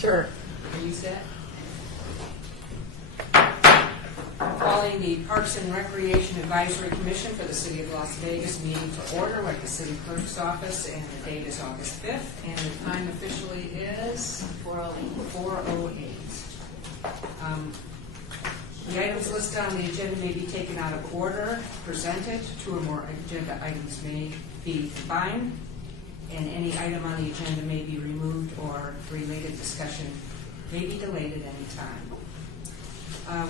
Sure. Are you set? Calling the Parks and Recreation Advisory Commission for the City of Las Vegas meeting to order at the City Clerk's office, and the date is August 5th, and the time officially is 4:08. The items listed on the agenda may be taken out of order, presented. Two or more agenda items may be combined, and any item on the agenda may be removed, or related discussion may be delayed at any time.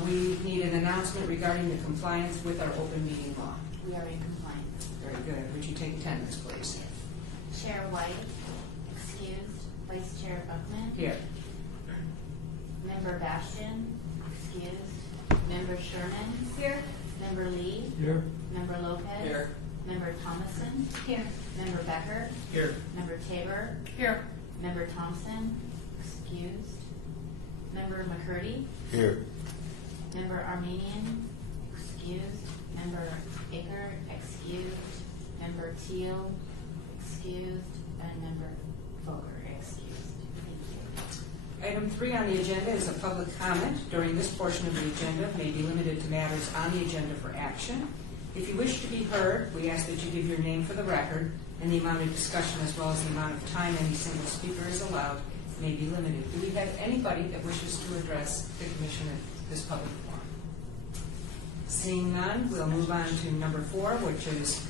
We need an announcement regarding the compliance with our open meeting law. We are in compliance. Very good. Would you take attendance, please? Chair White, excused. Vice Chair Buckman. Here. Member Bastian, excused. Member Sherman. Here. Member Lee. Here. Member Lopez. Here. Member Thomason. Here. Member Becker. Here. Member Tabor. Here. Member Thompson, excused. Member McCurdy. Here. Member Armenian, excused. Member Aker, excused. Member Teal, excused. And Member Vogler, excused. Thank you. Item 3 on the agenda is a public comment. During this portion of the agenda may be limited to matters on the agenda for action. If you wish to be heard, we ask that you give your name for the record, and the amount of discussion as well as the amount of time any single speaker is allowed may be limited. Do we have anybody that wishes to address the commission at this public forum? Seeing none, we'll move on to number 4, which is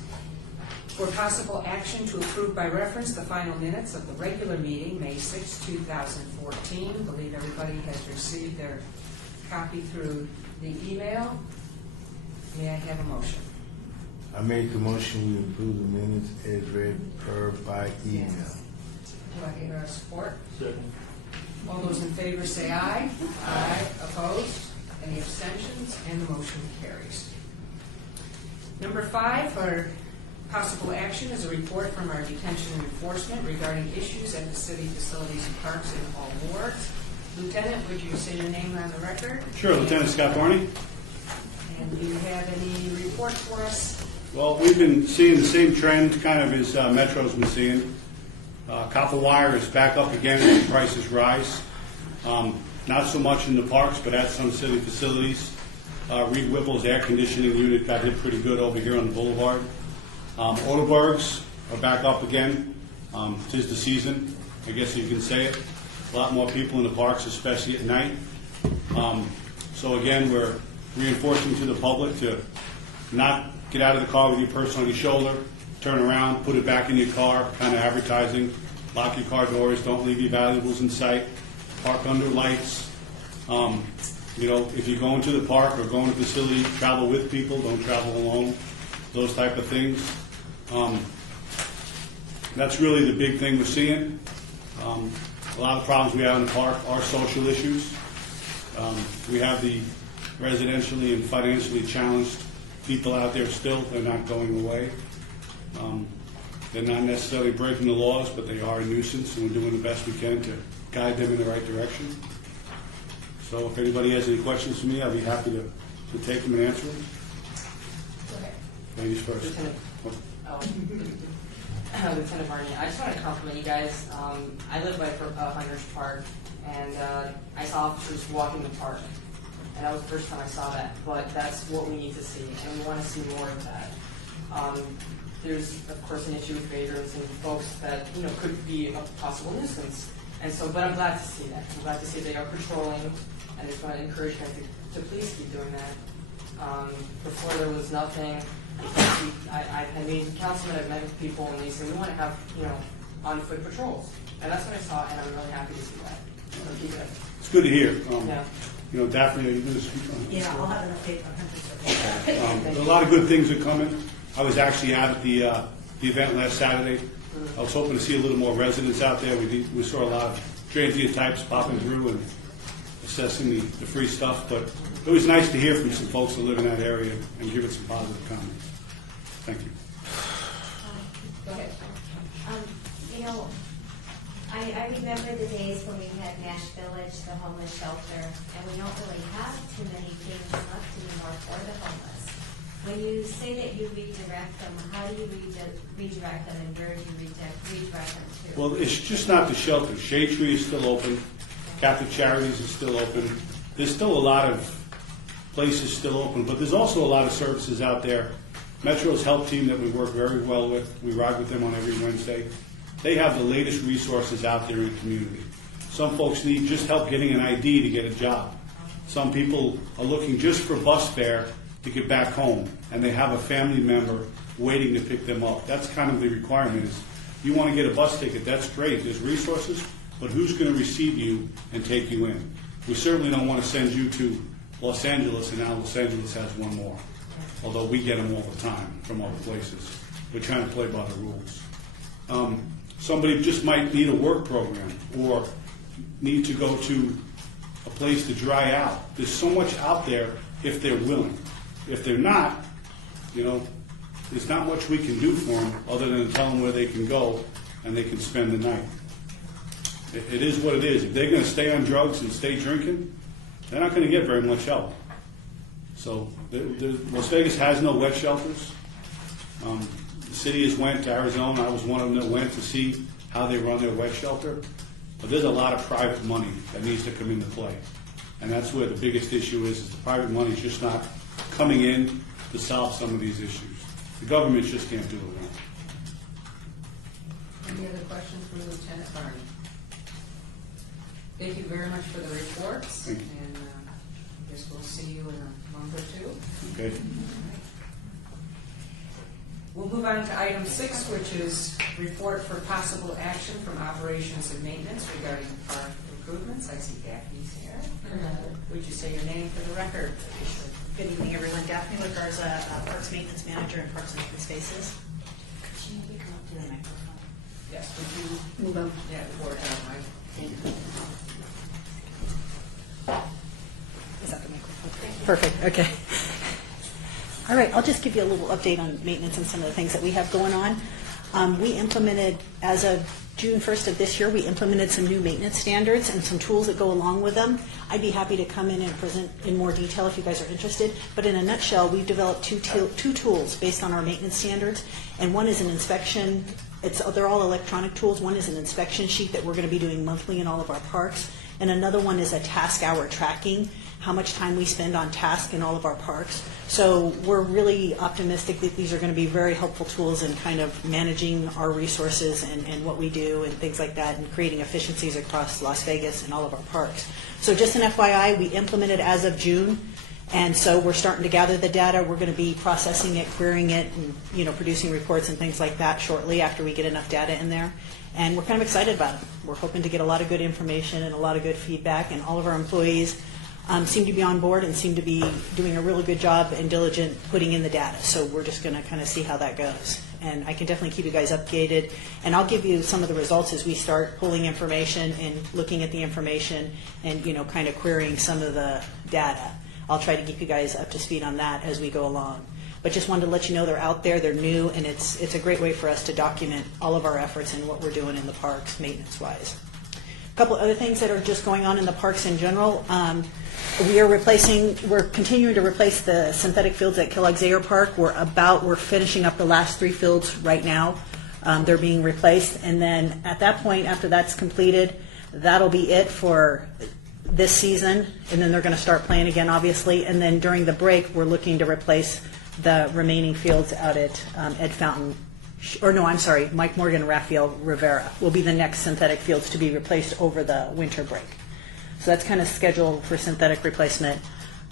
for possible action to approve by reference the final minutes of the regular meeting, May 6, 2014. I believe everybody has received their copy through the email. May I have a motion? I make the motion we approve the minutes as read per by email. Do I hear a support? Second. All those in favor say aye. Aye. Opposed? Any abstentions? And the motion carries. Number 5, for possible action, is a report from our detention and enforcement regarding issues at the city facilities and parks in all wards. Lieutenant, would you say your name on the record? Sure, Lieutenant Scott Barney. And do you have any report for us? Well, we've been seeing the same trend kind of as Metro's been seeing. Copper wire is back up again as prices rise. Not so much in the parks, but at some city facilities. Reed Whipple's air conditioning unit got hit pretty good over here on the boulevard. Oderberg's are back up again. 'Tis the season, I guess you can say it. A lot more people in the parks, especially at night. So again, we're reinforcing to the public to not get out of the car with your purse on your shoulder, turn around, put it back in your car, kind of advertising. Lock your car doors, don't leave your valuables in sight, park under lights. If you're going to the park or going to the facility, travel with people, don't travel alone, those type of things. That's really the big thing we're seeing. A lot of the problems we have in the park are social issues. We have the residentially and financially challenged people out there still. They're not going away. They're not necessarily breaking the laws, but they are a nuisance, and we're doing the best we can to guide them in the right direction. So if anybody has any questions for me, I'll be happy to take them and answer them. Go ahead. Ladies first. Lieutenant, Lieutenant Barney, I just want to compliment you guys. I live by Hunters Park, and I saw officers walking the park, and that was the first time I saw that. But that's what we need to see, and we want to see more of that. There's, of course, an issue with vagrants and folks that could be a possible nuisance, and so. But I'm glad to see that. I'm glad to see they are patrolling, and I just want to encourage them to please keep doing that. Before there was nothing. I mean, councilmen have met with people, and they say we want to have on foot patrols, and that's what I saw, and I'm really happy to see that. So keep it. It's good to hear. Yeah. Daphne, are you going to speak on this? Yeah, I'll have an update on Hunter's. A lot of good things are coming. I was actually out at the event last Saturday. I was hoping to see a little more residents out there. We saw a lot of transient types popping through and assessing the free stuff, but it was nice to hear from some folks that live in that area and give it some positive comments. Thank you. Go ahead. I remember the days when we had Nash Village, the homeless shelter, and we don't really have too many things left anymore for the homeless. When you say that you redirect them, how do you redirect them, and where do you redirect them to? Well, it's just not the shelter. Shade Tree is still open. Catholic Charities is still open. There's still a lot of places still open, but there's also a lot of services out there. Metro's help team that we work very well with, we ride with them on every Wednesday. They have the latest resources out there in the community. Some folks need just help getting an ID to get a job. Some people are looking just for bus fare to get back home, and they have a family member waiting to pick them up. That's kind of the requirement is, you want to get a bus ticket, that's great, there's resources, but who's going to receive you and take you in? We certainly don't want to send you to Los Angeles, and now Los Angeles has one more, although we get them all the time from other places. We're trying to play by the rules. Somebody just might need a work program or need to go to a place to dry out. There's so much out there if they're willing. If they're not, there's not much we can do for them other than tell them where they can go and they can spend the night. It is what it is. If they're going to stay on drugs and stay drinking, they're not going to get very much help. So Las Vegas has no wet shelters. The city has went to Arizona. I was one of them that went to see how they run their wet shelter. But there's a lot of private money that needs to come into play. And that's where the biggest issue is the private money is just not coming in to solve some of these issues. The government just can't do it well. Any other questions for Lieutenant Barney? Thank you very much for the reports, Thank you. and I guess we'll see you in a month or two. Okay? We'll move on to item 6, which is report for possible action from operations and maintenance regarding park improvements. I see Daphne's here. Would you say your name for the record? Good evening, everyone. Daphne LaGarza, Parks Maintenance Manager in Parks and Open Spaces. Could you maybe come up to the microphone? Yes, would you Move on. forward that mic? Is that the microphone? Perfect, okay. All right, I'll just give you a little update on maintenance and some of the things that we have going on. We implemented, as of June 1st of this year, we implemented some new maintenance standards and some tools that go along with them. I'd be happy to come in and present in more detail if you guys are interested. But in a nutshell, we've developed two tools based on our maintenance standards. And one is an inspection. They're all electronic tools. One is an inspection sheet that we're going to be doing monthly in all of our parks. And another one is a task hour tracking, how much time we spend on task in all of our parks. So we're really optimistic that these are going to be very helpful tools in kind of managing our resources and what we do and things like that, and creating efficiencies across Las Vegas and all of our parks. So just an FYI, we implemented as of June, and so we're starting to gather the data. We're going to be processing it, querying it, and producing reports and things like that shortly after we get enough data in there. And we're kind of excited about it. We're hoping to get a lot of good information and a lot of good feedback, and all of our employees seem to be on board and seem to be doing a really good job and diligent putting in the data. So we're just going to kind of see how that goes. And I can definitely keep you guys updated. And I'll give you some of the results as we start pulling information and looking at the information and, kind of querying some of the data. I'll try to keep you guys up to speed on that as we go along. But just wanted to let you know they're out there, they're new, and it's a great way for us to document all of our efforts and what we're doing in the parks maintenance-wise. A couple other things that are just going on in the parks in general. We're continuing to replace the synthetic fields at Kellogg's Air Park. We're finishing up the last 3 fields right now. They're being replaced, and then at that point, after that's completed, that'll be it for this season, and then they're going to start playing again, obviously. And then during the break, we're looking to replace the remaining fields out at Ed Fountain. Mike Morgan and Rafael Rivera will be the next synthetic fields to be replaced over the winter break. So that's kind of scheduled for synthetic replacement.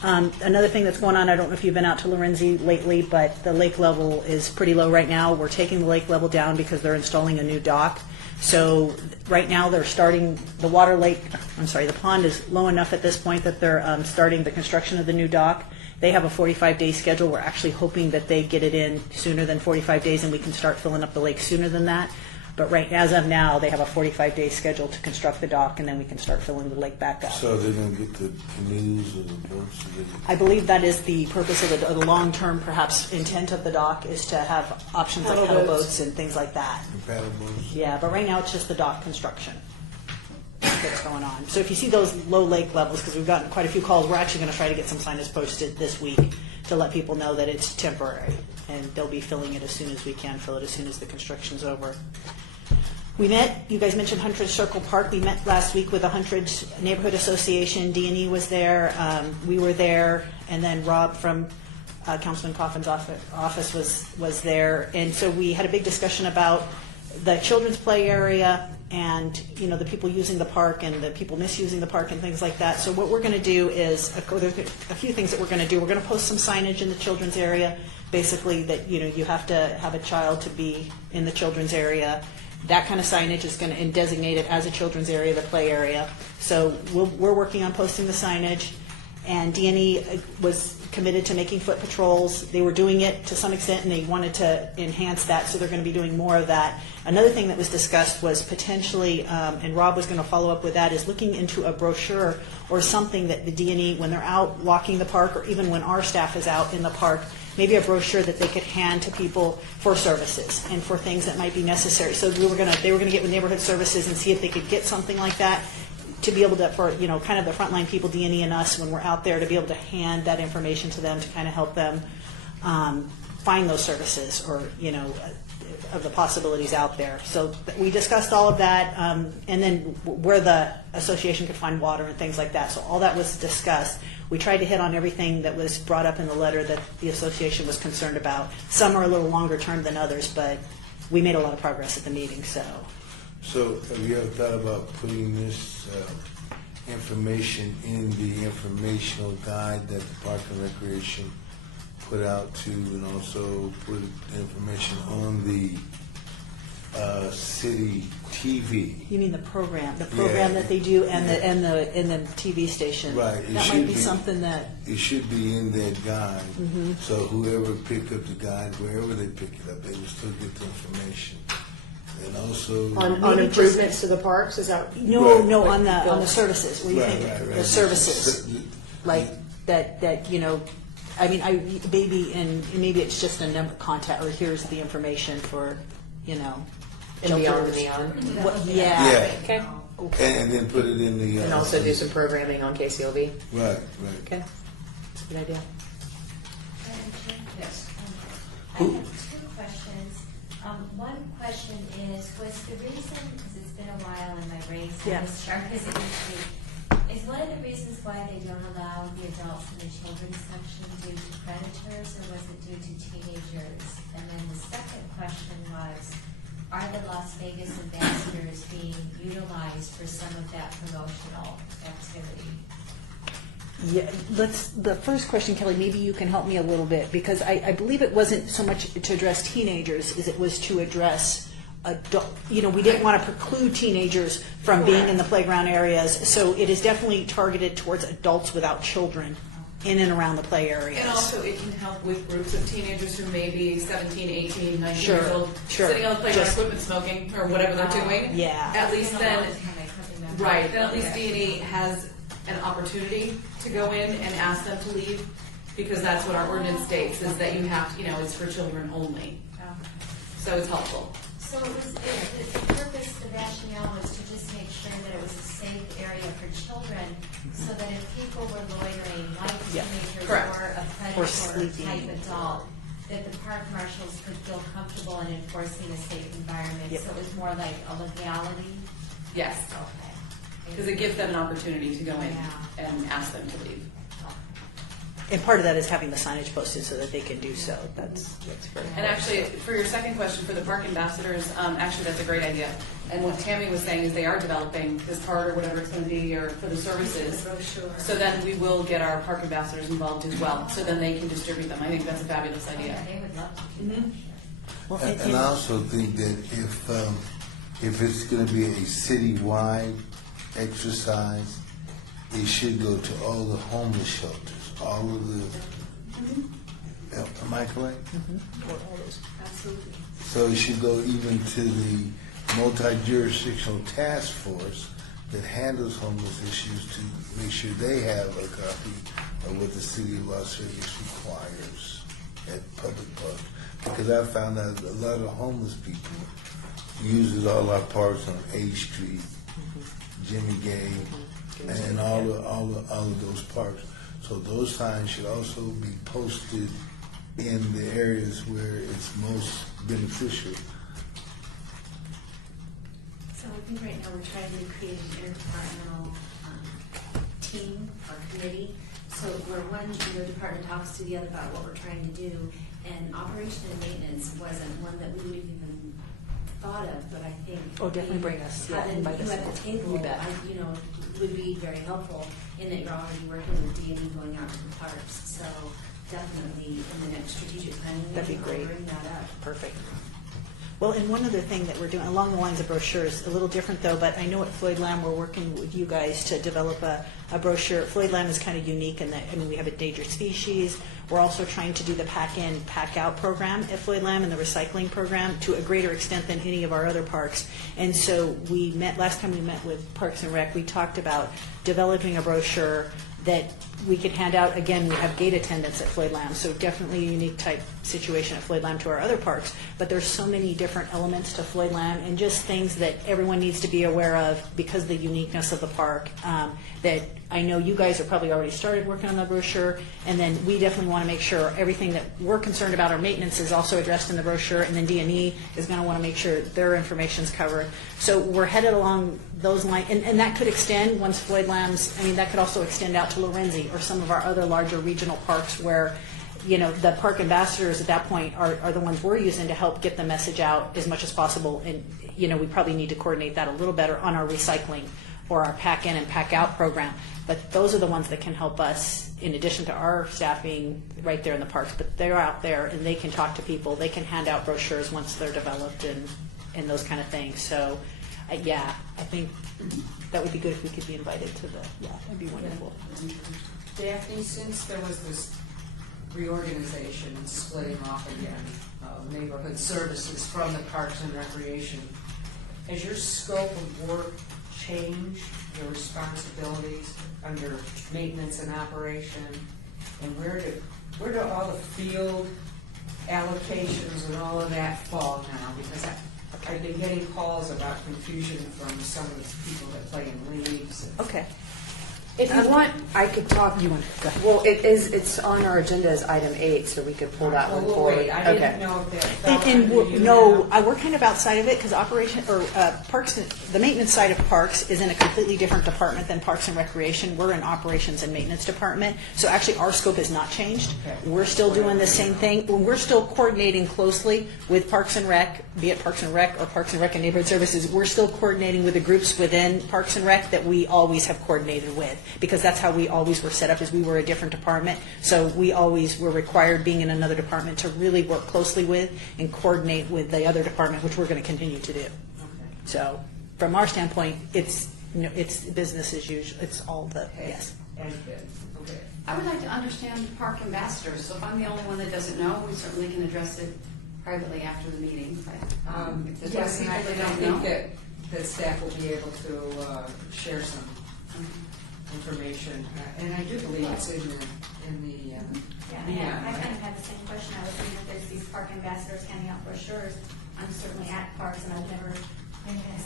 Another thing that's going on, I don't know if you've been out to Lorenzi lately, but the lake level is pretty low right now. We're taking the lake level down because they're installing a new dock. So right now they're starting the pond is low enough at this point that they're starting the construction of the new dock. They have a 45-day schedule. We're actually hoping that they get it in sooner than 45 days and we can start filling up the lake sooner than that. But as of now, they have a 45-day schedule to construct the dock, and then we can start filling the lake back up. So they're going to get the canoes or the boats? I believe that is the purpose of the long-term, perhaps, intent of the dock is to have options like paddle boats and things like that. The paddle boats? Yeah, but right now it's just the dock construction that's going on. So if you see those low lake levels, because we've gotten quite a few calls, we're actually going to try to get some signage posted this week to let people know that it's temporary, and they'll be filling it as soon as we can fill it, as soon as the construction's over. We met, you guys mentioned Huntridge Circle Park. We met last week with the Huntridge Neighborhood Association. D&E was there, we were there, and then Rob from Councilman Coffin's office was there. And so we had a big discussion about the children's play area and, you know, the people using the park and the people misusing the park and things like that. So what we're going to do is, there's a few things that we're going to do. We're going to post some signage in the children's area, basically that, you know, you have to have a child to be in the children's area. That kind of signage is going to designate it as a children's area, the play area. So we're working on posting the signage, and D&E was committed to making foot patrols. They were doing it to some extent, and they wanted to enhance that, so they're going to be doing more of that. Another thing that was discussed was potentially, and Rob was going to follow up with that, is looking into a brochure or something that the D&E, when they're out walking the park, or even when our staff is out in the park, maybe a brochure that they could hand to people for services and for things that might be necessary. So they were going to get with neighborhood services and see if they could get something like that to be able to, for, you know, kind of the frontline people, D&E and us, when we're out there, to be able to hand that information to them to kind of help them find those services, or, you know, of the possibilities out there. So we discussed all of that, and then where the association could find water and things like that. So all that was discussed. We tried to hit on everything that was brought up in the letter that the association was concerned about. Some are a little longer term than others, but we made a lot of progress at the meeting. So have you ever thought about putting this information in the informational guide that the Park and Recreation put out to, and also put information on the city TV? you mean the program Yeah. that they do, and the TV station? Right. It That should might be be. something that. It should be in that guide. Mm-hmm. So whoever pick up the guide, wherever they pick it up, they will still get the information. And also, On Maybe improvements to the parks, is that? No, Right. no, on the services. Where you Right, think right, right. the services, So- like that, you know. I mean, maybe it's just a number contact, or here's the information for, you know, And beyond shelters. the beyond? What, yeah. Yeah. Okay. and then put it in the. And also do some programming on KCOV? Right, right. Okay. That's a good idea. Madam Chair? Yes. I have two questions. One question was the reason, because it's been a while and my brain's Yeah. not as sharp as it used to be, is one of the reasons why they don't allow the adults in the children's section due to predators, or was it due to teenagers? And then the second question was, are the Las Vegas ambassadors being utilized for some of that promotional activity? Yeah, the first question, Kelly, maybe you can help me a little bit, because I believe it wasn't so much to address teenagers as it was to address adult, you know, we didn't want to preclude teenagers from being in the playground areas, so it is definitely targeted towards adults without children in and around the play areas. And also, it can help with groups of teenagers who may be 17, 18, 19 Sure, years old, sure. sitting on the playground Just- equipment smoking, or whatever they're doing. Yeah. At least It's been a then, long time, I couldn't remember. right, then at least Okay. D&E has an opportunity to go in and ask them to leave, because that's what our ordinance states, is that you have, you know, it's for children only. So it's helpful. So it was, the purpose, the rationale was to just make sure that it was a safe area for children, so that if people were loitering, like Yeah. teenagers Correct. or a Or predator sleeping. type adult, that the park marshals could feel comfortable in enforcing a safe environment. Yep. So it was more like a legality. Yes, Okay. because it gives them an opportunity to go in Yeah. and ask them to leave. And part of that is having the signage posted so that they can do so. That's very And actually, for your second question, for the park ambassadors, actually, that's a great idea. And what Tammy was saying is they are developing this card or whatever it's going to be, or for the services. So then we will get our park ambassadors involved as well, so then they can distribute them. I think that's a fabulous Yeah, idea. they would love to do that, Mhm. sure. Well, And I also think that if it's going to be a citywide exercise, it should go to all the homeless shelters, all of the. Am I correct? Absolutely. So it should go even to the multi-jurisdictional task force that handles homeless issues to make sure they have a copy of what the city of Las Vegas requires at public parks. Because I found out a lot of homeless people uses all our parks on A Street, Jimmy Gay, and all of those parks. So those signs should also be posted in the areas where it's most beneficial. think right now we're trying to create an interdepartmental team or committee. So where one department talks to the other about what we're trying to do, and operation and maintenance wasn't one that we would have even thought of, but I think. Oh, definitely bring us, yeah, Having invite you us. at the table, You bet. would be very helpful in that you're already working with D&E going out to the parks. So definitely in the next strategic planning meeting, That'd be great. I'll bring that up. Perfect. Well, and one other thing that we're doing, along the lines of brochures, a little different though, but I know at Floyd Lamb, we're working with you guys to develop a brochure. Floyd Lamb is kind of unique in that, I mean, we have endangered species. We're also trying to do the pack-in, pack-out program at Floyd Lamb and the recycling program to a greater extent than any of our other parks. And so last time we met with Parks and Rec, we talked about developing a brochure that we could hand out. Again, we have gate attendants at Floyd Lamb, so definitely a unique type situation at Floyd Lamb to our other parks. But there's so many different elements to Floyd Lamb and just things that everyone needs to be aware of because of the uniqueness of the park. That I know you guys have probably already started working on the brochure, and then we definitely want to make sure everything that we're concerned about our maintenance is also addressed in the brochure, and then D&E is going to want to make sure their information's covered. So we're headed along those lines, and that could extend once Floyd Lamb's, I mean, that could also extend out to Lorenzi or some of our other larger regional parks where, the park ambassadors at that point are the ones we're using to help get the message out as much as possible. And, we probably need to coordinate that a little better on our recycling or our pack in and pack out program. But those are the ones that can help us in addition to our staff being right there in the parks. But they're out there and they can talk to people. They can hand out brochures once they're developed and those kind of things. So, yeah, I think that would be good if we could be invited to that'd be wonderful. Daphne, since there was this reorganization and splitting off again of neighborhood services from the Parks and Recreation, has your scope of work changed, your responsibilities under maintenance and operation? And where do all the field allocations and all of that fall now? Because I've been getting calls about confusion from some of the people that play in leagues. Okay. If you want, I could talk. You want to go ahead. Well, it's on our agenda as item 8, so we could pull that Well, one we'll forward. wait. I didn't know if that fell And under we're, you no, now. we're kind of outside of it because parks, the maintenance side of parks is in a completely different department than Parks and Recreation. We're in operations and maintenance department. So actually our scope has not changed. Okay. We're still doing the same thing. We're still coordinating closely with Parks and Rec, be it Parks and Rec or Parks and Rec and Neighborhood Services. We're still coordinating with the groups within Parks and Rec that we always have coordinated with because that's how we always were set up, is we were a different department. So we always were required, being in another department, to really work closely with and coordinate with the other department, which we're going to continue to do. Okay. So from our standpoint, it's business as usual. It's all the, yes. Has been. Okay. I would like to understand park ambassadors, so if I'm the only one that doesn't know, we certainly can address it privately after the meeting, but if there's Yes, and I people that don't think know. that staff will be able to share some information, and I do believe it's in the Yeah, Neon, I right? kind of had the same question. I was thinking if there's these park ambassadors handing out brochures. I'm certainly at parks and I've never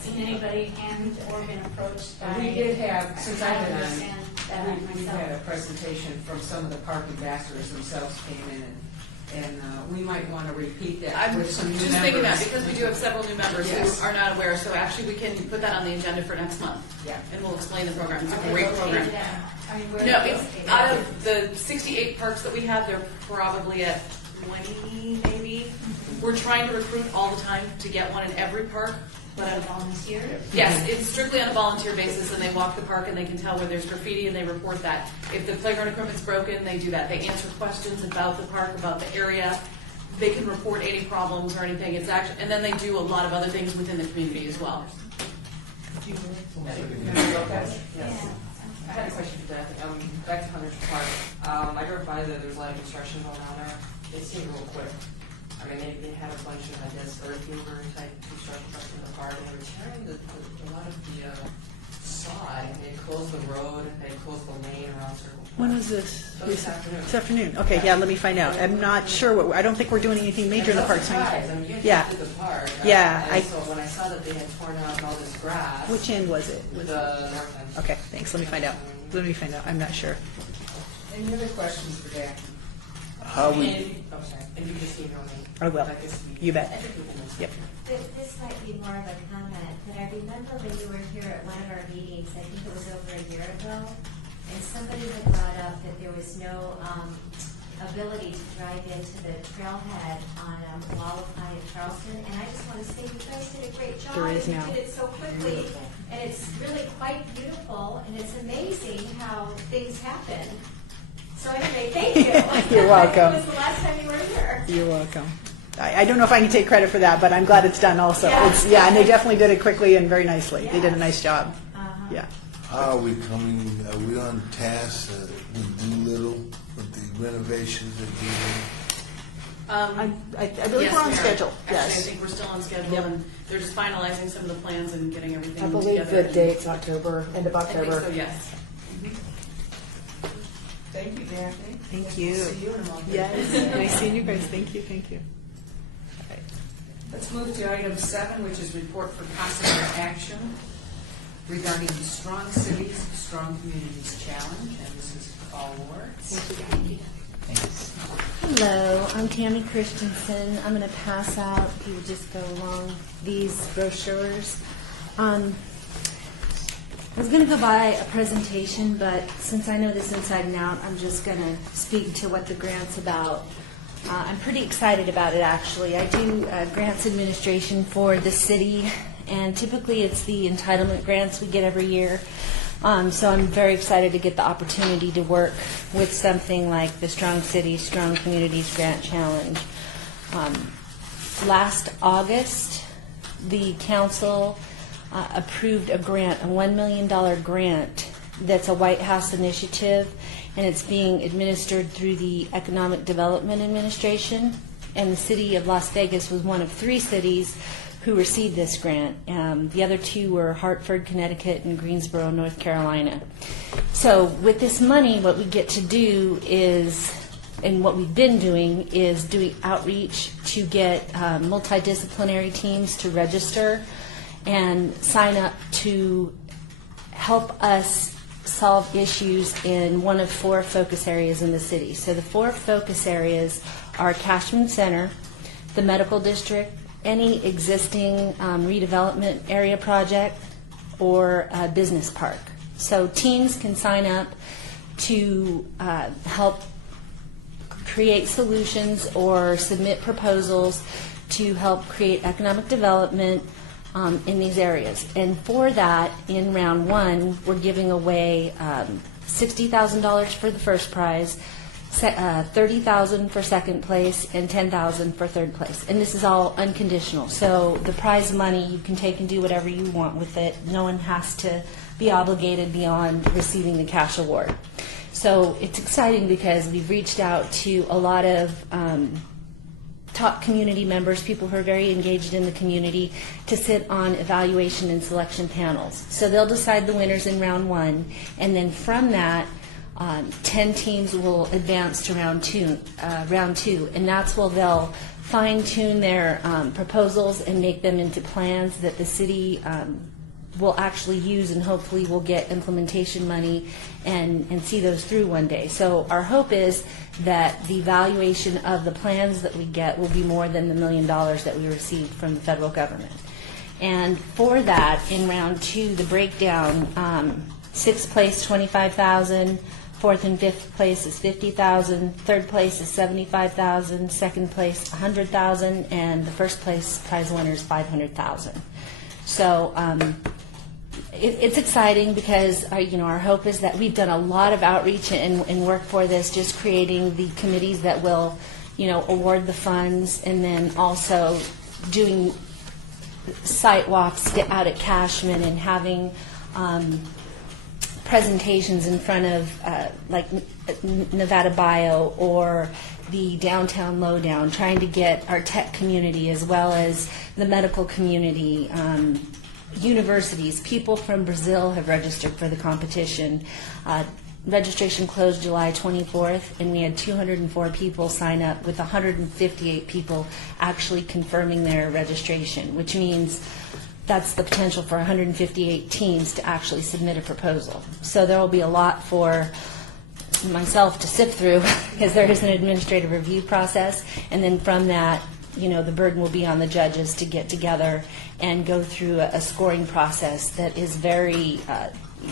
seen anybody hand or been approached by. We did have, since I've been I understand that on, we had a myself. presentation from some of the park ambassadors themselves came in, and we might want to repeat that I'm with just some new thinking that members. because we do have several new members Yes. who are not aware, so actually we can put that on the agenda for next month. Yeah. And we'll explain the program. It's Are a they great located program. at- I mean, where No, are they it's located? out of the 68 parks that we have, they're probably at 20 maybe. We're trying to recruit all the time to get one in every park. But a volunteer? Yes, it's strictly on a volunteer basis, and they walk the park and they can tell where there's graffiti and they report that. If the playground equipment's broken, they do that. They answer questions about the park, about the area. They can report any problems or anything. It's actually, and then they do a lot of other things within the community as well. Yeah. I had a question for Daphne. Back to Hunter's Park. I drove by there. There's a lot of construction going on there. It seemed real quick. I mean, they had a bunch of, I guess, earth mover type construction trucks in the park, and they were tearing a lot of the sod. And they closed the road, and they closed the lane around Circle Park. When was this? Oh, this afternoon. This afternoon. Okay, yeah, let me find out. I'm not sure. I don't think we're doing anything major in the park. I was surprised. I mean, you Yeah. did the park. Yeah, And so when I saw that they had torn out all this grass. Which end was it? The north end. Okay, thanks. Let me find out. I'm not sure. Any other questions for Daphne? How we, Oh, sorry. And you just email me. I will. Like this week. You bet. I think we can miss it. Yep. This might be more of a comment, but I remember when you were here at one of our meetings, I think it was over a year ago, and somebody had brought up that there was no ability to drive into the trailhead on Wallify in Charleston, and I just want to say you guys did a great job. There is and now. You did it so quickly, and it's really quite beautiful, and it's amazing how things happen. So anyway, thank you. You're welcome. It was the last time you were here. You're welcome. I don't know if I can take credit for that, but I'm glad it's done also. Yeah. Yeah, and they definitely did it quickly and very nicely. They did a nice job. Uh-huh. Yeah. how are we coming, are we on task with Doolittle, with the renovations that I believe Yes, we're on we are. schedule. Actually, I Yes. think we're still on schedule, Yep. and they're just finalizing some of the plans and getting everything I together. believe the date's October, end of I think October. so, yes. Thank you, Daphne. Thank you. See you in a month. Yes. Nice seeing you guys. Thank you. Thank you. Let's move to item 7, which is report for possible action regarding the Strong Cities, Strong Communities Challenge, and this is Paul Ward. Hello, I'm Tammy Christensen. I'm going to pass out, if you would just go along, these brochures. I was going to go by a presentation, but since I know this inside and out, I'm just going to speak to what the grant's about. I'm pretty excited about it, actually. I do grants administration for the city, and typically it's the entitlement grants we get every year. So I'm very excited to get the opportunity to work with something like the Strong Cities, Strong Communities Grant Challenge. Last August, the council approved a grant, a $1 million grant that's a White House initiative, and it's being administered through the Economic Development Administration. And the city of Las Vegas was one of 3 cities who received this grant. The other 2 were Hartford, Connecticut, and Greensboro, North Carolina. So with this money, what we get to do is, and what we've been doing, is doing outreach to get multidisciplinary teams to register and sign up to help us solve issues in one of 4 focus areas in the city. So the 4 focus areas are Cashman Center, the Medical District, any existing redevelopment area project, or a business park. So teams can sign up to help create solutions or submit proposals to help create economic development in these areas. And for that, in round 1, we're giving away $60,000 for the first prize, $30,000 for second place, and $10,000 for third place. And this is all unconditional. So the prize money, you can take and do whatever you want with it. No one has to be obligated beyond receiving the cash award. So it's exciting because we've reached out to a lot of top community members, people who are very engaged in the community, to sit on evaluation and selection panels. So they'll decide the winners in round 1, and then from that, 10 teams will advance to round two, and that's where they'll fine-tune their proposals and make them into plans that the city will actually use, and hopefully will get implementation money and see those through one day. So our hope is that the valuation of the plans that we get will be more than the $1 million that we received from the federal government. And for that, in round 2, the breakdown, 6th place, $25,000, 4th and 5th place is $50,000, 3rd place is $75,000, 2nd place $100,000, and the 1st place prize winner is $500,000. So it's exciting because our hope is that we've done a lot of outreach and work for this, just creating the committees that will, award the funds, and then also doing site walks out at Cashman and having presentations in front of like Nevada Bio or the Downtown Lowdown, trying to get our tech community as well as the medical community, universities. People from Brazil have registered for the competition. Registration closed July 24th, and we had 204 people sign up, with 158 people actually confirming their registration, which means that's the potential for 158 teams to actually submit a proposal. So there will be a lot for myself to sift through because there is an administrative review process, and then from that, the burden will be on the judges to get together and go through a scoring process that is very,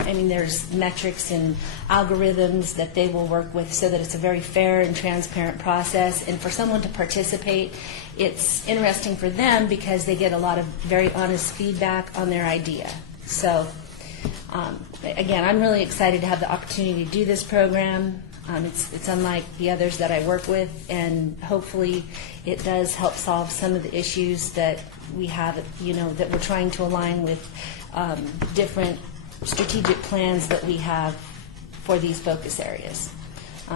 there's metrics and algorithms that they will work with so that it's a very fair and transparent process. And for someone to participate, it's interesting for them because they get a lot of very honest feedback on their idea. So, again, I'm really excited to have the opportunity to do this program. It's unlike the others that I work with, and hopefully it does help solve some of the issues that we have, that we're trying to align with different strategic plans that we have for these focus areas.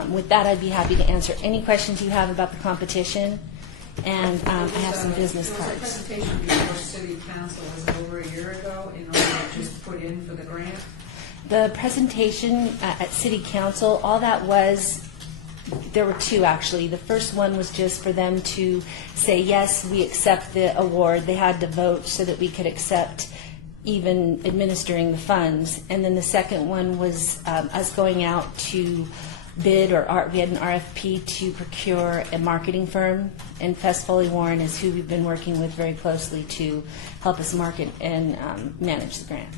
With that, I'd be happy to answer any questions you have about the competition, and I have some business There was a cards. presentation before City Council, was it over a year ago, in order to just put in for the grant? The presentation at City Council, all that was, there were two actually. The first one was just for them to say, yes, we accept the award. They had to vote so that we could accept even administering the funds. And then the second one was us going out to bid, or we had an RFP to procure a marketing firm, and Fess Foley Warren is who we've been working with very closely to help us market and manage the grant.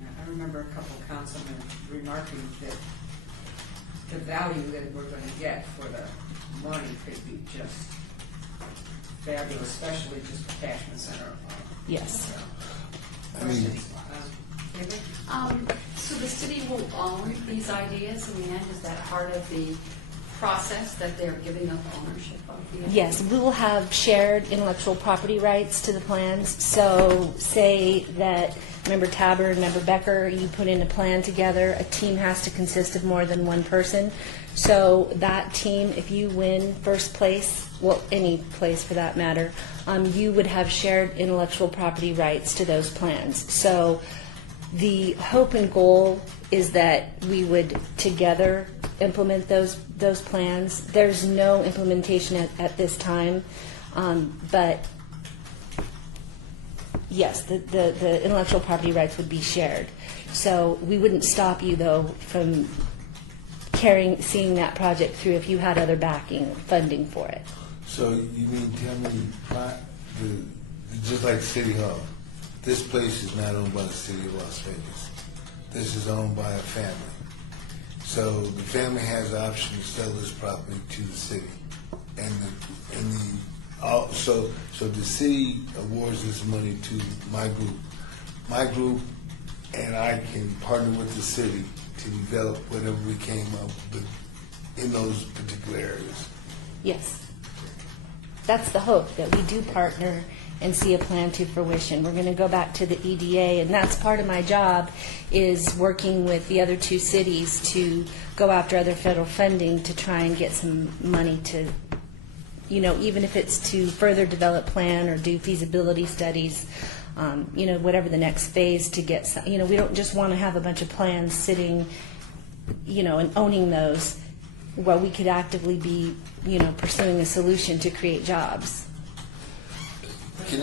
I remember a couple of councilmen remarking that the value that we're going to get for the money could be just fabulous, especially just the catchment center. Yes. Questions? David? So the city will own these ideas in the end? Is that part of the process, that they're giving up ownership of the ideas? Yes, we will have shared intellectual property rights to the plans. So say that Member Taber and Member Becker, you put in a plan together, a team has to consist of more than one person. So that team, if you win first place, well, any place for that matter, you would have shared intellectual property rights to those plans. So the hope and goal is that we would together implement those plans. There's no implementation at this time, but yes, the intellectual property rights would be shared. So we wouldn't stop you, though, from seeing that project through if you had other backing, funding for it. So you mean tell me, just like City Hall, this place is not owned by the City of Las Vegas. This is owned by a family. So the family has the option to sell this property to the city, so the city awards this money to my group. My group and I can partner with the city to develop whatever we came up with in those particular areas. Yes. That's the hope, that we do partner and see a plan to fruition. We're going to go back to the EDA, and that's part of my job, is working with the other two cities to go after other federal funding to try and get some money to, even if it's to further develop plan or do feasibility studies, whatever the next phase to get some, we don't just want to have a bunch of plans sitting, and owning those, while we could actively be, pursuing a solution to create jobs. I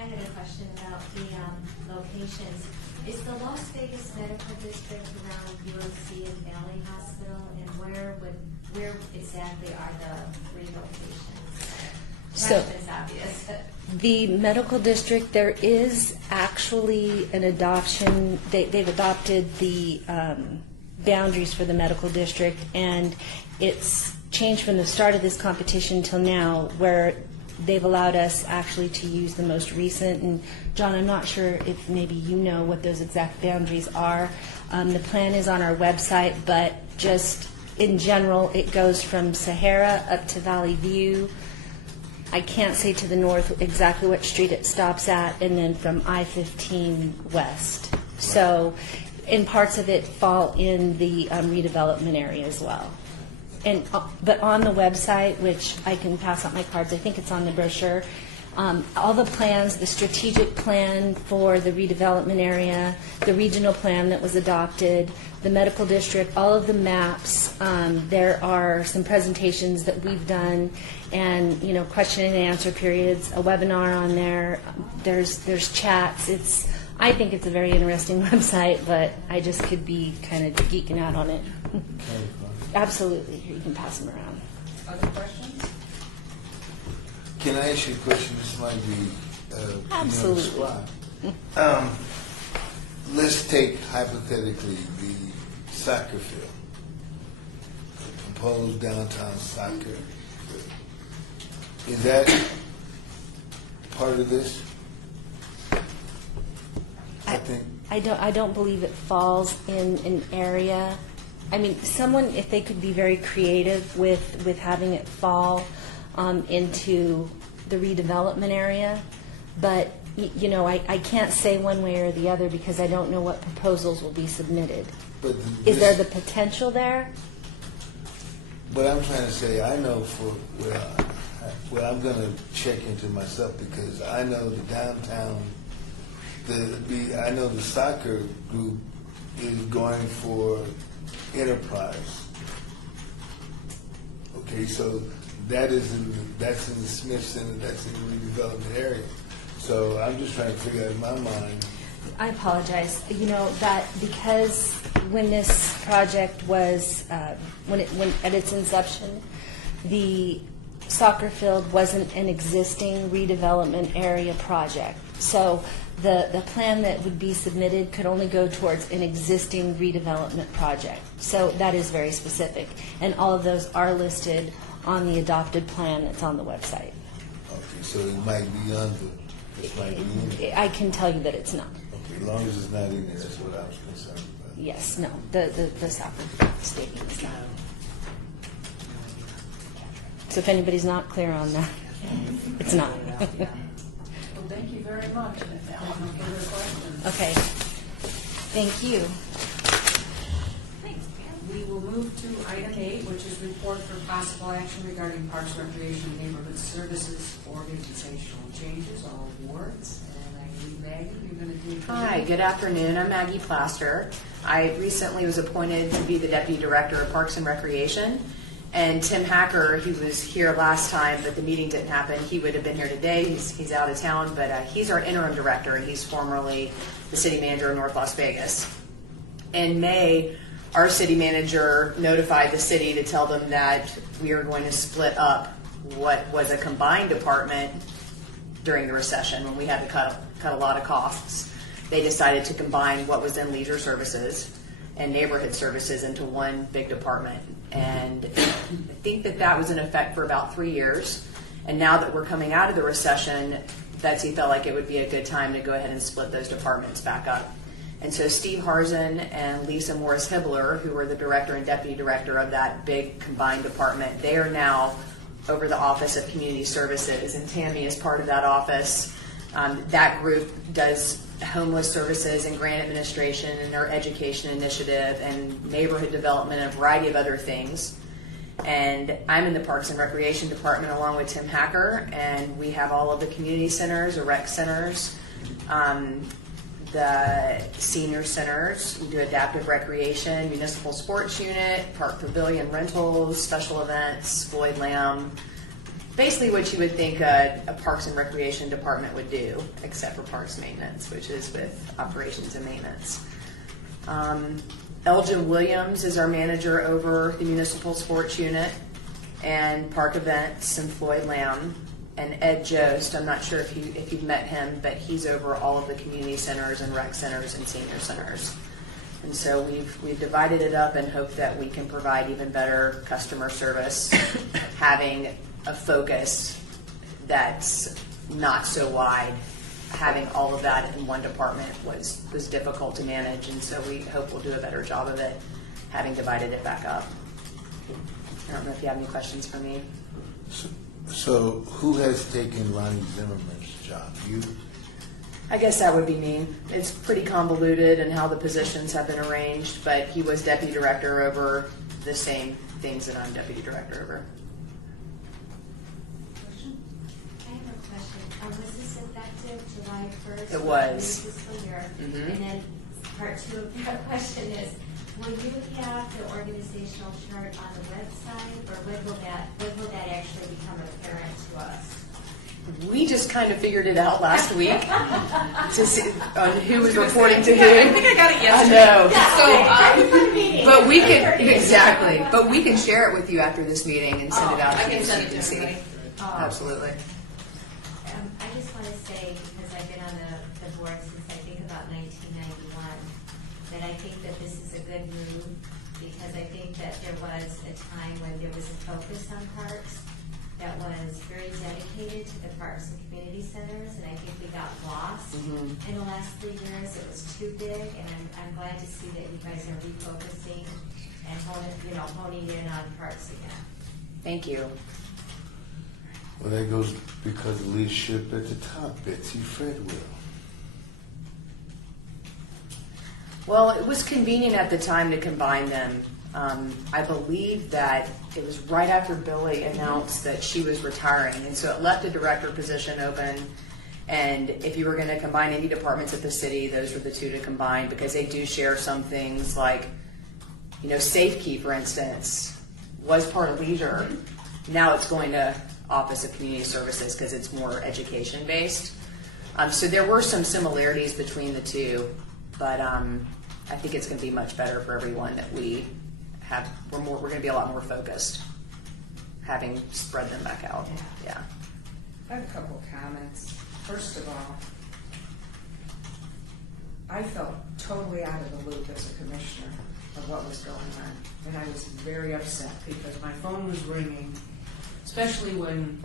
had a question about the locations. Is the Las Vegas Medical District around UOC and Valley Hospital, and where exactly are the three locations? So- It's obvious. The medical district, there is actually an adoption. They've adopted the boundaries for the medical district, and it's changed from the start of this competition till now, where they've allowed us actually to use the most recent. And John, I'm not sure if maybe you know what those exact boundaries are. The plan is on our website, but just in general, it goes from Sahara up to Valley View. I can't say to the north exactly what street it stops at, and then from I-15 west. So, and parts of it fall in the redevelopment area as well. But on the website, which I can pass out my cards, I think it's on the brochure, all the plans, the strategic plan for the redevelopment area, the regional plan that was adopted, the medical district, all of the maps. There are some presentations that we've done, and question and answer periods, a webinar on there. There's chats. It's I think it's a very interesting website, but I just could be kind of geeking out on it. Absolutely. Here, you can pass them around. Other questions? Can I ask you a question? This might be Absolutely. Let's take hypothetically the soccer field, the proposed downtown soccer field. Is that part of this? I think. I don't believe it falls in an area. I mean, someone, if they could be very creative with having it fall into the redevelopment area, but you know, I can't say one way or the other because I don't know what proposals will be submitted. But Is there the potential there? But I'm trying to say, I know for well, I'm going to check into myself because I know the downtown. I know the soccer group is going for enterprise. Okay, so that's in the Smith Center, that's in the redevelopment area. So I'm just trying to figure out in my mind. I apologize. You know, that because when this project was, when at its inception, the soccer field wasn't an existing redevelopment area project. So the plan that would be submitted could only go towards an existing redevelopment project. So that is very specific. And all of those are listed on the adopted plan that's on the website. Okay, so it might be under. It might be in. I can tell you that it's not. Okay, as long as it's not in there, that's what I was concerned about. Yes, no, the soccer stadium is not. So if anybody's not clear on that, it's not. Well, thank you very much. If there are no further questions. Okay, thank you. We will move to item 8, which is report for possible action regarding Parks, Recreation, and Neighborhood Services organizational changes or awards. And I believe, Maggie, you're going to do. Hi, good afternoon. I'm Maggie Plaster. I recently was appointed to be the Deputy Director of Parks and Recreation. And Tim Hacker, who was here last time, but the meeting didn't happen, he would have been here today. He's out of town, but he's our interim director, and he's formerly the city manager of North Las Vegas. In May, our city manager notified the city to tell them that we are going to split up what was a combined department during the recession when we had to cut a lot of costs. They decided to combine what was in leisure services and neighborhood services into one big department. And I think that was in effect for about 3 years. And now that we're coming out of the recession, Betsy felt like it would be a good time to go ahead and split those departments back up. And so Steve Harzan and Lisa Morris-Hibbler, who were the director and deputy director of that big combined department, they are now over the Office of Community Services, and Tammy is part of that office. That group does homeless services and grant administration and our education initiative and neighborhood development and a variety of other things. And I'm in the Parks and Recreation Department along with Tim Hacker, and we have all of the community centers, the rec centers, the senior centers. We do adaptive recreation, municipal sports unit, park pavilion rentals, special events, Floyd Lamb. Basically what you would think a Parks and Recreation department would do, except for parks maintenance, which is with operations and maintenance. Elgin Williams is our manager over the municipal sports unit and park events, and Floyd Lamb. And Ed Jost, I'm not sure if you've met him, but he's over all of the community centers and rec centers and senior centers. And so we've divided it up and hope that we can provide even better customer service, having a focus that's not so wide. Having all of that in one department was difficult to manage, and so we hope we'll do a better job of it, having divided it back up. I don't know if you have any questions for me. So who has taken Ronnie Zimmerman's job? You? I guess that would be me. It's pretty convoluted in how the positions have been arranged, but he was deputy director over the same things that I'm deputy director over. I have a question. Was this effective July 1st? It was. Fiscal year? Mhm. And then part 2 of that question is, will you have the organizational chart on the website, or when will that actually become apparent to us? We just kind of figured it out last week to see on who was reporting to who. I think I got it yesterday. I know. But we can exactly. But we can share it with you after this meeting and send it out. I to can you so send you it can to see. everybody. Absolutely. I just want to say, because I've been on the board since I think about 1991, that I think that this is a good move, because I think that there was a time when there was a focus on parks that was very dedicated to the parks and community centers, and I think we got lost in the last 3 years. It was too big, and I'm glad to see that you guys are refocusing and honing in on parks again. Thank you. Well, that goes because of leadership at the top, Betsy Fredwell. Well, it was convenient at the time to combine them. I believe that it was right after Billy announced that she was retiring, and so it left the director position open. And if you were going to combine any departments at the city, those were the two to combine, because they do share some things like, Safekey, for instance, was part of leisure. Now it's going to Office of Community Services because it's more education based. So there were some similarities between the two, but I think it's going to be much better for everyone that we're going to be a lot more focused, having spread them back out. Yeah. I have a couple comments. First of all, I felt totally out of the loop as a commissioner of what was going on, and I was very upset because my phone was ringing, especially when